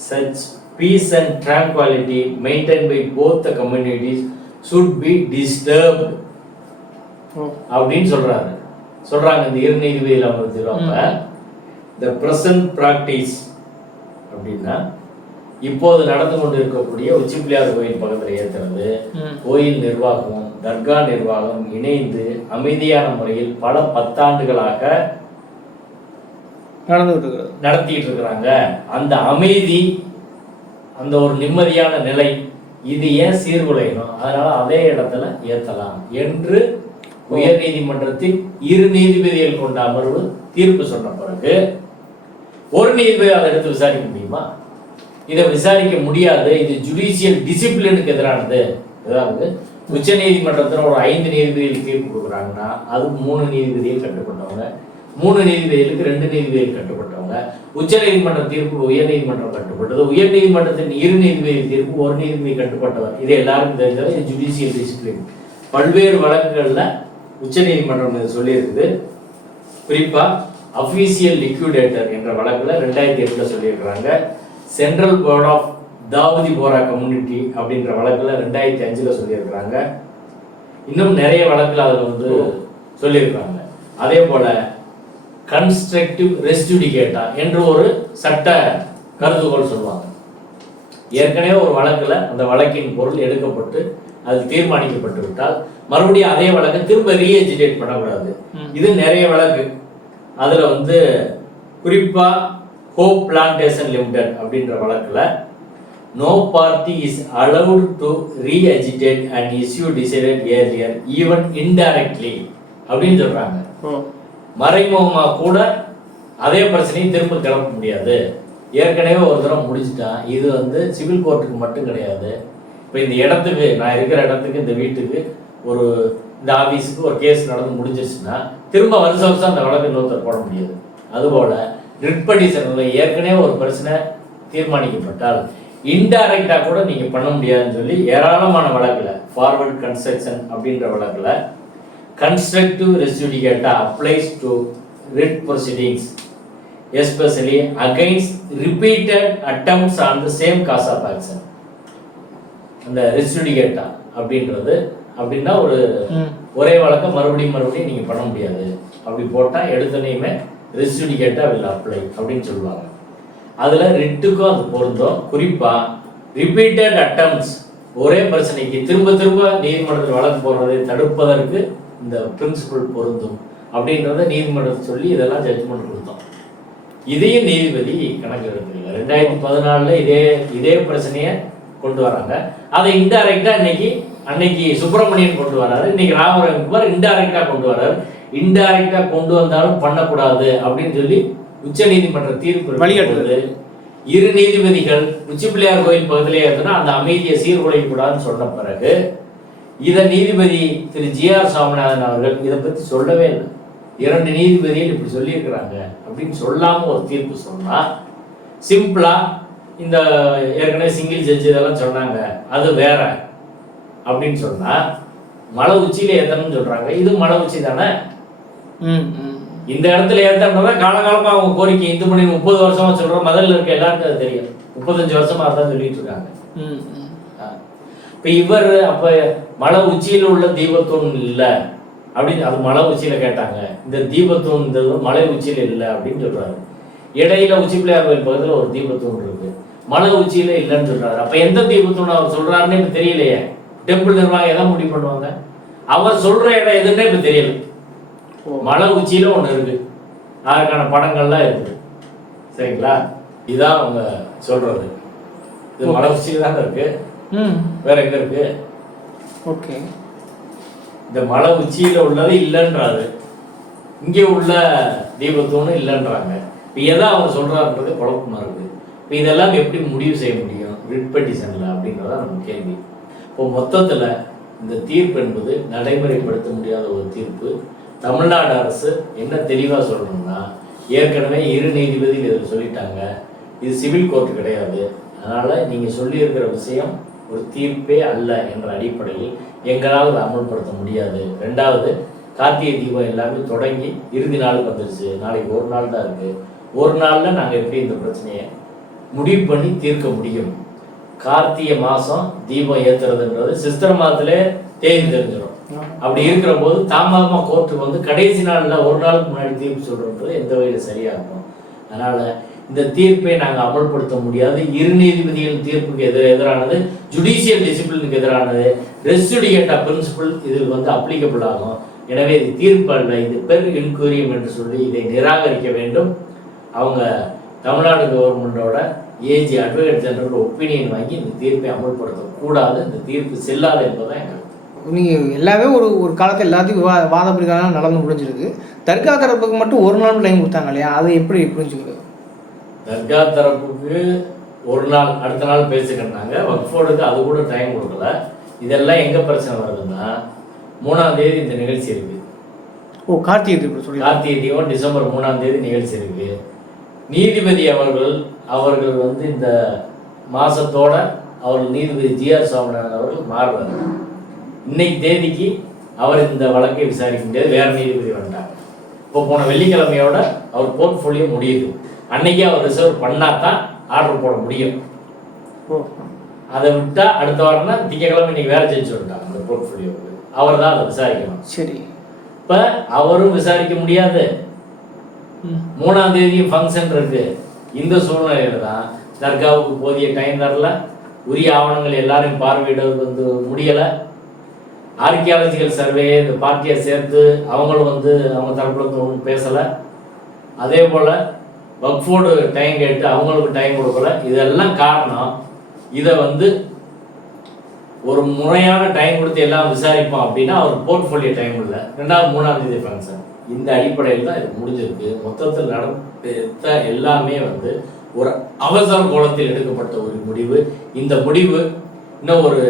such peace and tranquility maintained by both the communities should be disturbed. அப்படின்னு சொல்றாங்க இந்த இரு நீதிபதியில் அவங்க சொல்லுவாங்க. the present practice அப்படின்னா இப்போது நடந்து கொண்டு இருக்கக்கூடிய உச்சி பிள்ளையார் கோயில் பக்கத்தில் ஏற்றுறது, கோயில் நிர்வாகமும் தர்கா நிர்வாகம் இணைந்து அமைதியான முறையில் பல 10 ஆண்டுகளாக நடத்திட்டு இருக்கிறாங்க. அந்த அமைதி, அந்த ஒரு நிம்மதியான நிலை, இது ஏன் சீர்குலையணும்? அதனால அதே இடத்துல ஏற்றலாம் என்று உயர் நீதிமன்றத்தில் இரு நீதிபதிகள் கொண்ட அமர்வு தீர்ப்பு சொன்ன பிறகு ஒரு நீதிபதி அதை எடுத்து விசாரிக்க முடியுமா? இதை விசாரிக்க முடியாது. இது ஜுடிஷியல் டிசிப்ளினுக்கு எதிரானது. அதாவது உச்ச நீதிமன்றத்தில் ஒரு 5 நீதிபதிகள் தீர்ப்பு கொடுக்குறாங்கன்னா அது 3 நீதிபதிகள் கட்டுப்பட்டவங்க, 3 நீதிபதிகளுக்கு 2 நீதிபதிகள் கட்டுப்பட்டவங்க. உச்ச நீதிமன்ற தீர்ப்பு உயர் நீதிமன்றம் கட்டுப்பட்டது, உயர் நீதிமன்றத்தின் இரு நீதிபதிகள் தீர்ப்பு ஒரு நீதிபதி கட்டுப்பட்டவர். இது எல்லாருக்கும் தெரிஞ்சது. இது ஜுடிஷியல் டிசிப்ளின். பல்வேறு வழக்குகளில் உச்ச நீதிமன்றம் இது சொல்லியிருக்குது. குறிப்பா அஃபீஷியல் லிக்விடேட்டர் என்ற வழக்குல 2008 சொல்லியிருக்கிறாங்க. Central board of Dawoodi Bohra community அப்படின்ற வழக்குல 2005 சொல்லியிருக்கிறாங்க. இன்னும் நிறைய வழக்குல அதில் வந்து சொல்லியிருக்கிறாங்க. அதே போல கன்ஸ்ட்ரக்டிவ் ரெஸ்டியூடிகேட்டா என்று ஒரு சட்ட கருதுகோள் சொல்லுவாங்க. ஏற்கனவே ஒரு வழக்குல அந்த வழக்கின் பொருள் எடுக்கப்பட்டு அது தீர்மானிக்கப்பட்டு விட்டால் மறுபடியும் அதே வழக்கை திரும்ப ரீஎஜிடேட் பண்ணக்கூடாது. இது நிறைய வழக்கு. அதுல வந்து குறிப்பா ஹோப் பிளான்டேஷன் லிமிடெட் அப்படின்ற வழக்குல no party is allowed to re-agitate an issue decided earlier even indirectly அப்படின்னு சொல்றாங்க. மறைமுகமா கூட அதே பிரச்சனையை திரும்ப கிளம்ப முடியாது. ஏற்கனவே ஒரு தடவை முடிச்சுட்டான். இது வந்து சிவில் கோர்ட்டுக்கு மட்டும் கிடையாது. இப்போ இந்த இடத்துக்கு, நான் இருக்கிற இடத்துக்கு, இந்த வீட்டுக்கு, ஒரு இந்த ஆஃபீஸுக்கு ஒரு கேஸ் நடந்து முடிஞ்சிருச்சுன்னா திரும்ப வருஷம் அந்த வழக்கு இன்னொருத்தர் போட முடியாது. அதுபோல ரிட் பெட்டிஷனில் ஏற்கனவே ஒரு பிரச்சனை தீர்மானிக்கப்பட்டால் இன்டைரக்டாக கூட நீங்கள் பண்ண முடியாதுன்னு சொல்லி ஏராளமான வழக்கில், ஃபார்வர்ட் கன்ஸ்ட்ரக்ஷன் அப்படின்ற வழக்கில் constructive res judicata applies to writ proceedings especially against repeated attempts on the same cause of action. அந்த ரெஸ்டியூடிகேட்டா அப்படின்றது அப்படின்னா ஒரு ஒரே வழக்கம் மறுபடியும் நீங்கள் பண்ண முடியாது. அப்படி போட்டால் எடுத்தோன்னையுமே ரெஸ்டியூடிகேட்டா வில் அப்ளை அப்படின்னு சொல்லுவாங்க. அதில் ரிட்டுக்கும் அது பொருந்தும். குறிப்பாக ரிப்பீட்டட் அட்டம்ப்ட்ஸ், ஒரே பிரச்சனைக்கு திரும்ப நீதிமன்றத்தில் வழக்கு போடுறதை தடுப்பதற்கு இந்த பிரின்சிபல் பொருந்தும் அப்படின்றத நீதிமன்றத்தை சொல்லி இதெல்லாம் ஜட்ஜ்மெண்ட் கொடுத்தோம். இதையும் நீதிபதி கணக்கு எடுத்துக்கல. 2014 இதே பிரச்சனையை கொண்டு வராங்க. அதை இன்டைரக்டா அன்னைக்கு சுப்பிரமணியன் கொண்டு வராரு, இன்னைக்கு ராமரவிக்குமார் இன்டைரக்டா கொண்டு வராரு. இன்டைரக்டா கொண்டு வந்தாலும் பண்ணக்கூடாது அப்படின்னு சொல்லி உச்சநீதிமன்ற தீர்ப்பு வழிகாட்டுது. இரு நீதிபதிகள் உச்சி பிள்ளையார் கோயில் பகுதியிலே இருக்குன்னா அந்த அமைதியை சீர்குலைக்கக்கூடாதுன்னு சொன்ன பிறகு இதை நீதிபதி திரு ஜி.ஆர். சுவாமிநாதன் அவர்கள் இதை பற்றி சொல்லவே இல்லை. 2 நீதிபதிகள் இப்படி சொல்லியிருக்கிறாங்க அப்படின்னு சொல்லாமல் ஒரு தீர்ப்பு சொன்னால் சிம்பிளாக இந்த ஏற்கனவே சிங்கிள் ஜட்ஜ் இதெல்லாம் சொன்னாங்க அது வேற அப்படின்னு சொன்னால் மலை உச்சியில் ஏற்றணும்னு சொல்கிறாங்க. இது மலை உச்சி தானே. இந்த இடத்துல ஏற்றணும்னா காலகாலமாக அவங்க கோரிக்கை இந்து மணி 30 வருஷமா சொல்கிறோம். முதல்ல இருக்க எல்லாருக்கும் அது தெரியும். 35 வருஷமாக தான் சொல்லிட்டு இருக்காங்க. இப்போ இவர் அப்போ மலை உச்சியில் உள்ள தீபத்தூண் இல்லை அப்படின்னு அது மலை உச்சியில் கேட்டாங்க. இந்த தீபத்தூண் இந்த மலை உச்சியில் இல்லை அப்படின்னு சொல்கிறாரு. இடையில உச்சி பிள்ளையார் கோயில் பக்கத்தில் ஒரு தீபத்தூண் இருக்கு, மலை உச்சியில் இல்லைன்னு சொல்கிறாரு. அப்போ எந்த தீபத்தூண் அவர் சொல்கிறாருன்னு இப்போ தெரியலையே. டெம்பிள் நிர்வாகம் எதாவது முடிவு பண்ணுவாங்க. அவர் சொல்கிற இடம் எதுன்னே இப்போ தெரியல. மலை உச்சியில் ஒன்று இருக்கு, அதற்கான படங்கள்லாம் இருக்குது. சரிங்களா? இதுதான் அவங்க சொல்கிறது. இது மலை உச்சியில் தானே இருக்கு, வேற எங்க இருக்கு? ஓகே, இந்த மலை உச்சியில உள்ளது இல்லைன்றாரு, இங்கே உள்ள தீபத்தூணு இல்லைன்றாங்க. இப்போ எதை அவர் சொல்றாருன்றது குழப்பமா இருக்கு. இப்போ இதெல்லாம் எப்படி முடிவு செய்ய முடியும் ரிட் பெட்டிஷன்ல அப்படின்றதான் நம்ம கேள்வி. இப்போ மொத்தத்துல இந்த தீர்ப்பு என்பது நடைமுறைப்படுத்த முடியாத ஒரு தீர்ப்பு. தமிழ்நாடு அரசு என்ன தெளிவா சொல்லணும்னா, ஏற்கனவே 2 நீதிபதிகள் இதில் சொல்லிட்டாங்க, இது சிவில் கோர்ட் கிடையாது, அதனால நீங்க சொல்லி இருக்கிற விஷயம் ஒரு தீர்ப்பே அல்ல என்ற அடிப்படையில் எங்களால் அதை அமல்படுத்த முடியாது. 2வது, கார்த்திகை தீபம் எல்லாமே தொடங்கி இறுதி நாளுக்கு வந்துருச்சு, நாளைக்கு ஒரு நாள் தான் இருக்கு. ஒரு நாளில் நாங்கள் எப்படி இந்த பிரச்சனையை முடிவு பண்ணி தீர்க்க முடியும்? கார்த்திகை மாதம் தீபம் ஏற்றுறதுன்றது சிஸ்டர் மாதத்திலே தேதி தெரிஞ்சிடும். அப்படி இருக்கிற போது தாமதமாக கோர்ட்டுக்கு வந்து கடைசி நாளில் ஒரு நாளுக்கு முன்னாடி தீர்ப்பு சொல்கிறது எந்த வகையில் சரியாக இருக்கும்? அதனால் இந்த தீர்ப்பை நாங்கள் அமல்படுத்த முடியாது. 2 நீதிபதிகள் தீர்ப்புக்கு எதிரானது, ஜுடிஷியல் டிசிப்ளினுக்கு எதிரானது, ரெஸ் ஜுடிகேட்டா பிரின்சிபல் இதில் வந்து அப்ளிகபிள் ஆகும். எனவே இது தீர்ப்பு அல்ல, இது பெர் இன்குரியம் என்று சொல்லி இதை நிராகரிக்க வேண்டும். அவங்க தமிழ்நாடு கவர்மெண்டோட ஏஜி அட்வொகேட் ஜெனரல் ஒப்பீனியன் வாங்கி இந்த தீர்ப்பை அமல்படுத்தக்கூடாது, இந்த தீர்ப்பு செல்லாது என்பதுதான் எங்களுக்கு. நீங்கள் எல்லாமே ஒரு காலத்தில் எல்லாத்தையும் வாத பிரகாரம் நடந்து முடிஞ்சிருக்கு. தர்கா தரப்புக்கு மட்டும் ஒரு நாள் டைம் கொடுத்தாங்க இல்லையா, அதை எப்படி புரிஞ்சுக்கிறது? தர்கா தரப்புக்கு ஒரு நாள், அடுத்த நாள் பேசிக்கிட்டாங்க. வக்ஃபோர்டுக்கு அது கூட டைம் கொடுக்கல. இதெல்லாம் எங்கே பிரச்சனை வருதுன்னா, 3ஆம் தேதி இந்த நிகழ்ச்சி இருக்கு. கார்த்திகை தீபம் சொல்லி கார்த்திகை தீபம் டிசம்பர் 3ஆம் தேதி நிகழ்ச்சி இருக்கு. நீதிபதி அவர்கள் வந்து இந்த மாசத்தோட அவர்கள் நீதிபதி ஜி.ஆர். சுவாமிநாதன் அவர்கள் மாறுறாரு. இன்னைக்கு தேதிக்கு அவர் இந்த வழக்கை விசாரிக்க முடியாது, வேற நீதிபதி வந்துட்டாங்க. இப்போ போன வெள்ளிக்கிழமையோட அவர் போர்ட்ஃபோலியோ முடியுது. அன்னைக்கே அவர் ரிசர்வ் பண்ணாதான் ஆர்டர் போட முடியும். அதை விட்டா அடுத்த வாரம்னா திங்கக்கிழமை இன்னைக்கு வேற ஜட்ஜ் வந்துட்டாங்க அந்த போர்ட்ஃபோலியோவுக்கு, அவர் தான் அதை விசாரிக்கணும். சரி, இப்போ அவரும் விசாரிக்க முடியாது. 3ஆம் தேதியும் ஃபங்க்ஷன் இருக்கு. இந்த சூழ்நிலையில தான் தர்காவுக்கு போதிய டைம் தரல, உரிய ஆவணங்கள் எல்லாரையும் பார்வையிடுவது வந்து முடியலை. ஆர்கியாலஜிக்கல் சர்வே இந்த பார்ட்டியை சேர்த்து அவங்களும் வந்து அவங்க தரப்புல ஒன்றும் பேசலை. அதே போல் வக்ஃபோர்டு டைம் கேட்டு அவங்களுக்கு டைம் கொடுக்கல. இதெல்லாம் காரணம். இதை வந்து ஒரு முறையான டைம் கொடுத்து எல்லாம் விசாரிப்போம் அப்படின்னா அவர் போர்ட்ஃபோலியோ டைம் இல்லை. 2வது 3ஆம் தேதி ஃபங்க்ஷன். இந்த அடிப்படையில் தான் இது முடிஞ்சிருக்கு. மொத்தத்தில் நடந்த எல்லாமே வந்து ஒரு அவசர கோலத்தில் எடுக்கப்பட்ட ஒரு முடிவு. இந்த முடிவு இன்னும் ஒரு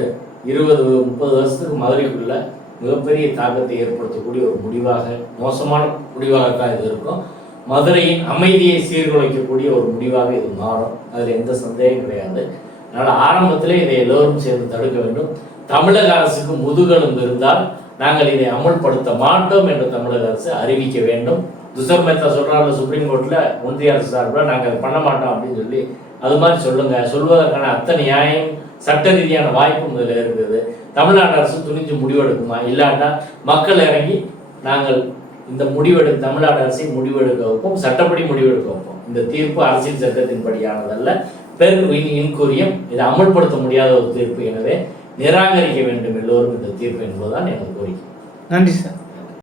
20-30 வருஷத்துக்கு மதுரைக்குள்ள மிகப்பெரிய தாக்கத்தை ஏற்படுத்தக்கூடிய ஒரு முடிவாக, மோசமான முடிவாகத்தான் இது இருக்கும். மதுரையின் அமைதியை சீர்குலைக்கக்கூடிய ஒரு முடிவாக இது மாறும், அதில் எந்த சந்தேகம் கிடையாது. அதனால் ஆரம்பத்திலே இதை எல்லோரும் சேர்ந்து தடுக்க வேண்டும். தமிழக அரசுக்கு முதுகெலும்பு இருந்தால் நாங்கள் இதை அமுல்படுத்த மாட்டோம் என்று தமிழக அரசு அறிவிக்க வேண்டும். துஷர் மேத்தா சொல்கிறாங்க சுப்ரீம் கோர்ட்டில் ஒன்றிய அரசு சார்பில் நாங்கள் அதை பண்ண மாட்டோம் அப்படின்னு சொல்லி, அது மாதிரி சொல்லுங்கள். சொல்வதற்கான அத்தனை நியாயம், சட்ட ரீதியான வாய்ப்பும் இதில் இருக்குது. தமிழ்நாடு அரசு துணிஞ்சு முடிவெடுக்குமா? இல்லாட்டா மக்கள் இறங்கி நாங்கள் இந்த தமிழ்நாடு அரசை முடிவெடுக்க வைப்போம், சட்டப்படி முடிவெடுக்க வைப்போம். இந்த தீர்ப்பு அரசியல் சட்டத்தின்படியானதல்ல, பெர் இன்குரியம். இதை அமல்படுத்த முடியாத ஒரு தீர்ப்பு. எனவே நிராகரிக்க வேண்டும் எல்லோரும் இந்த தீர்ப்பு என்பதுதான் எனது கோரிக்கை. நன்றி சார்.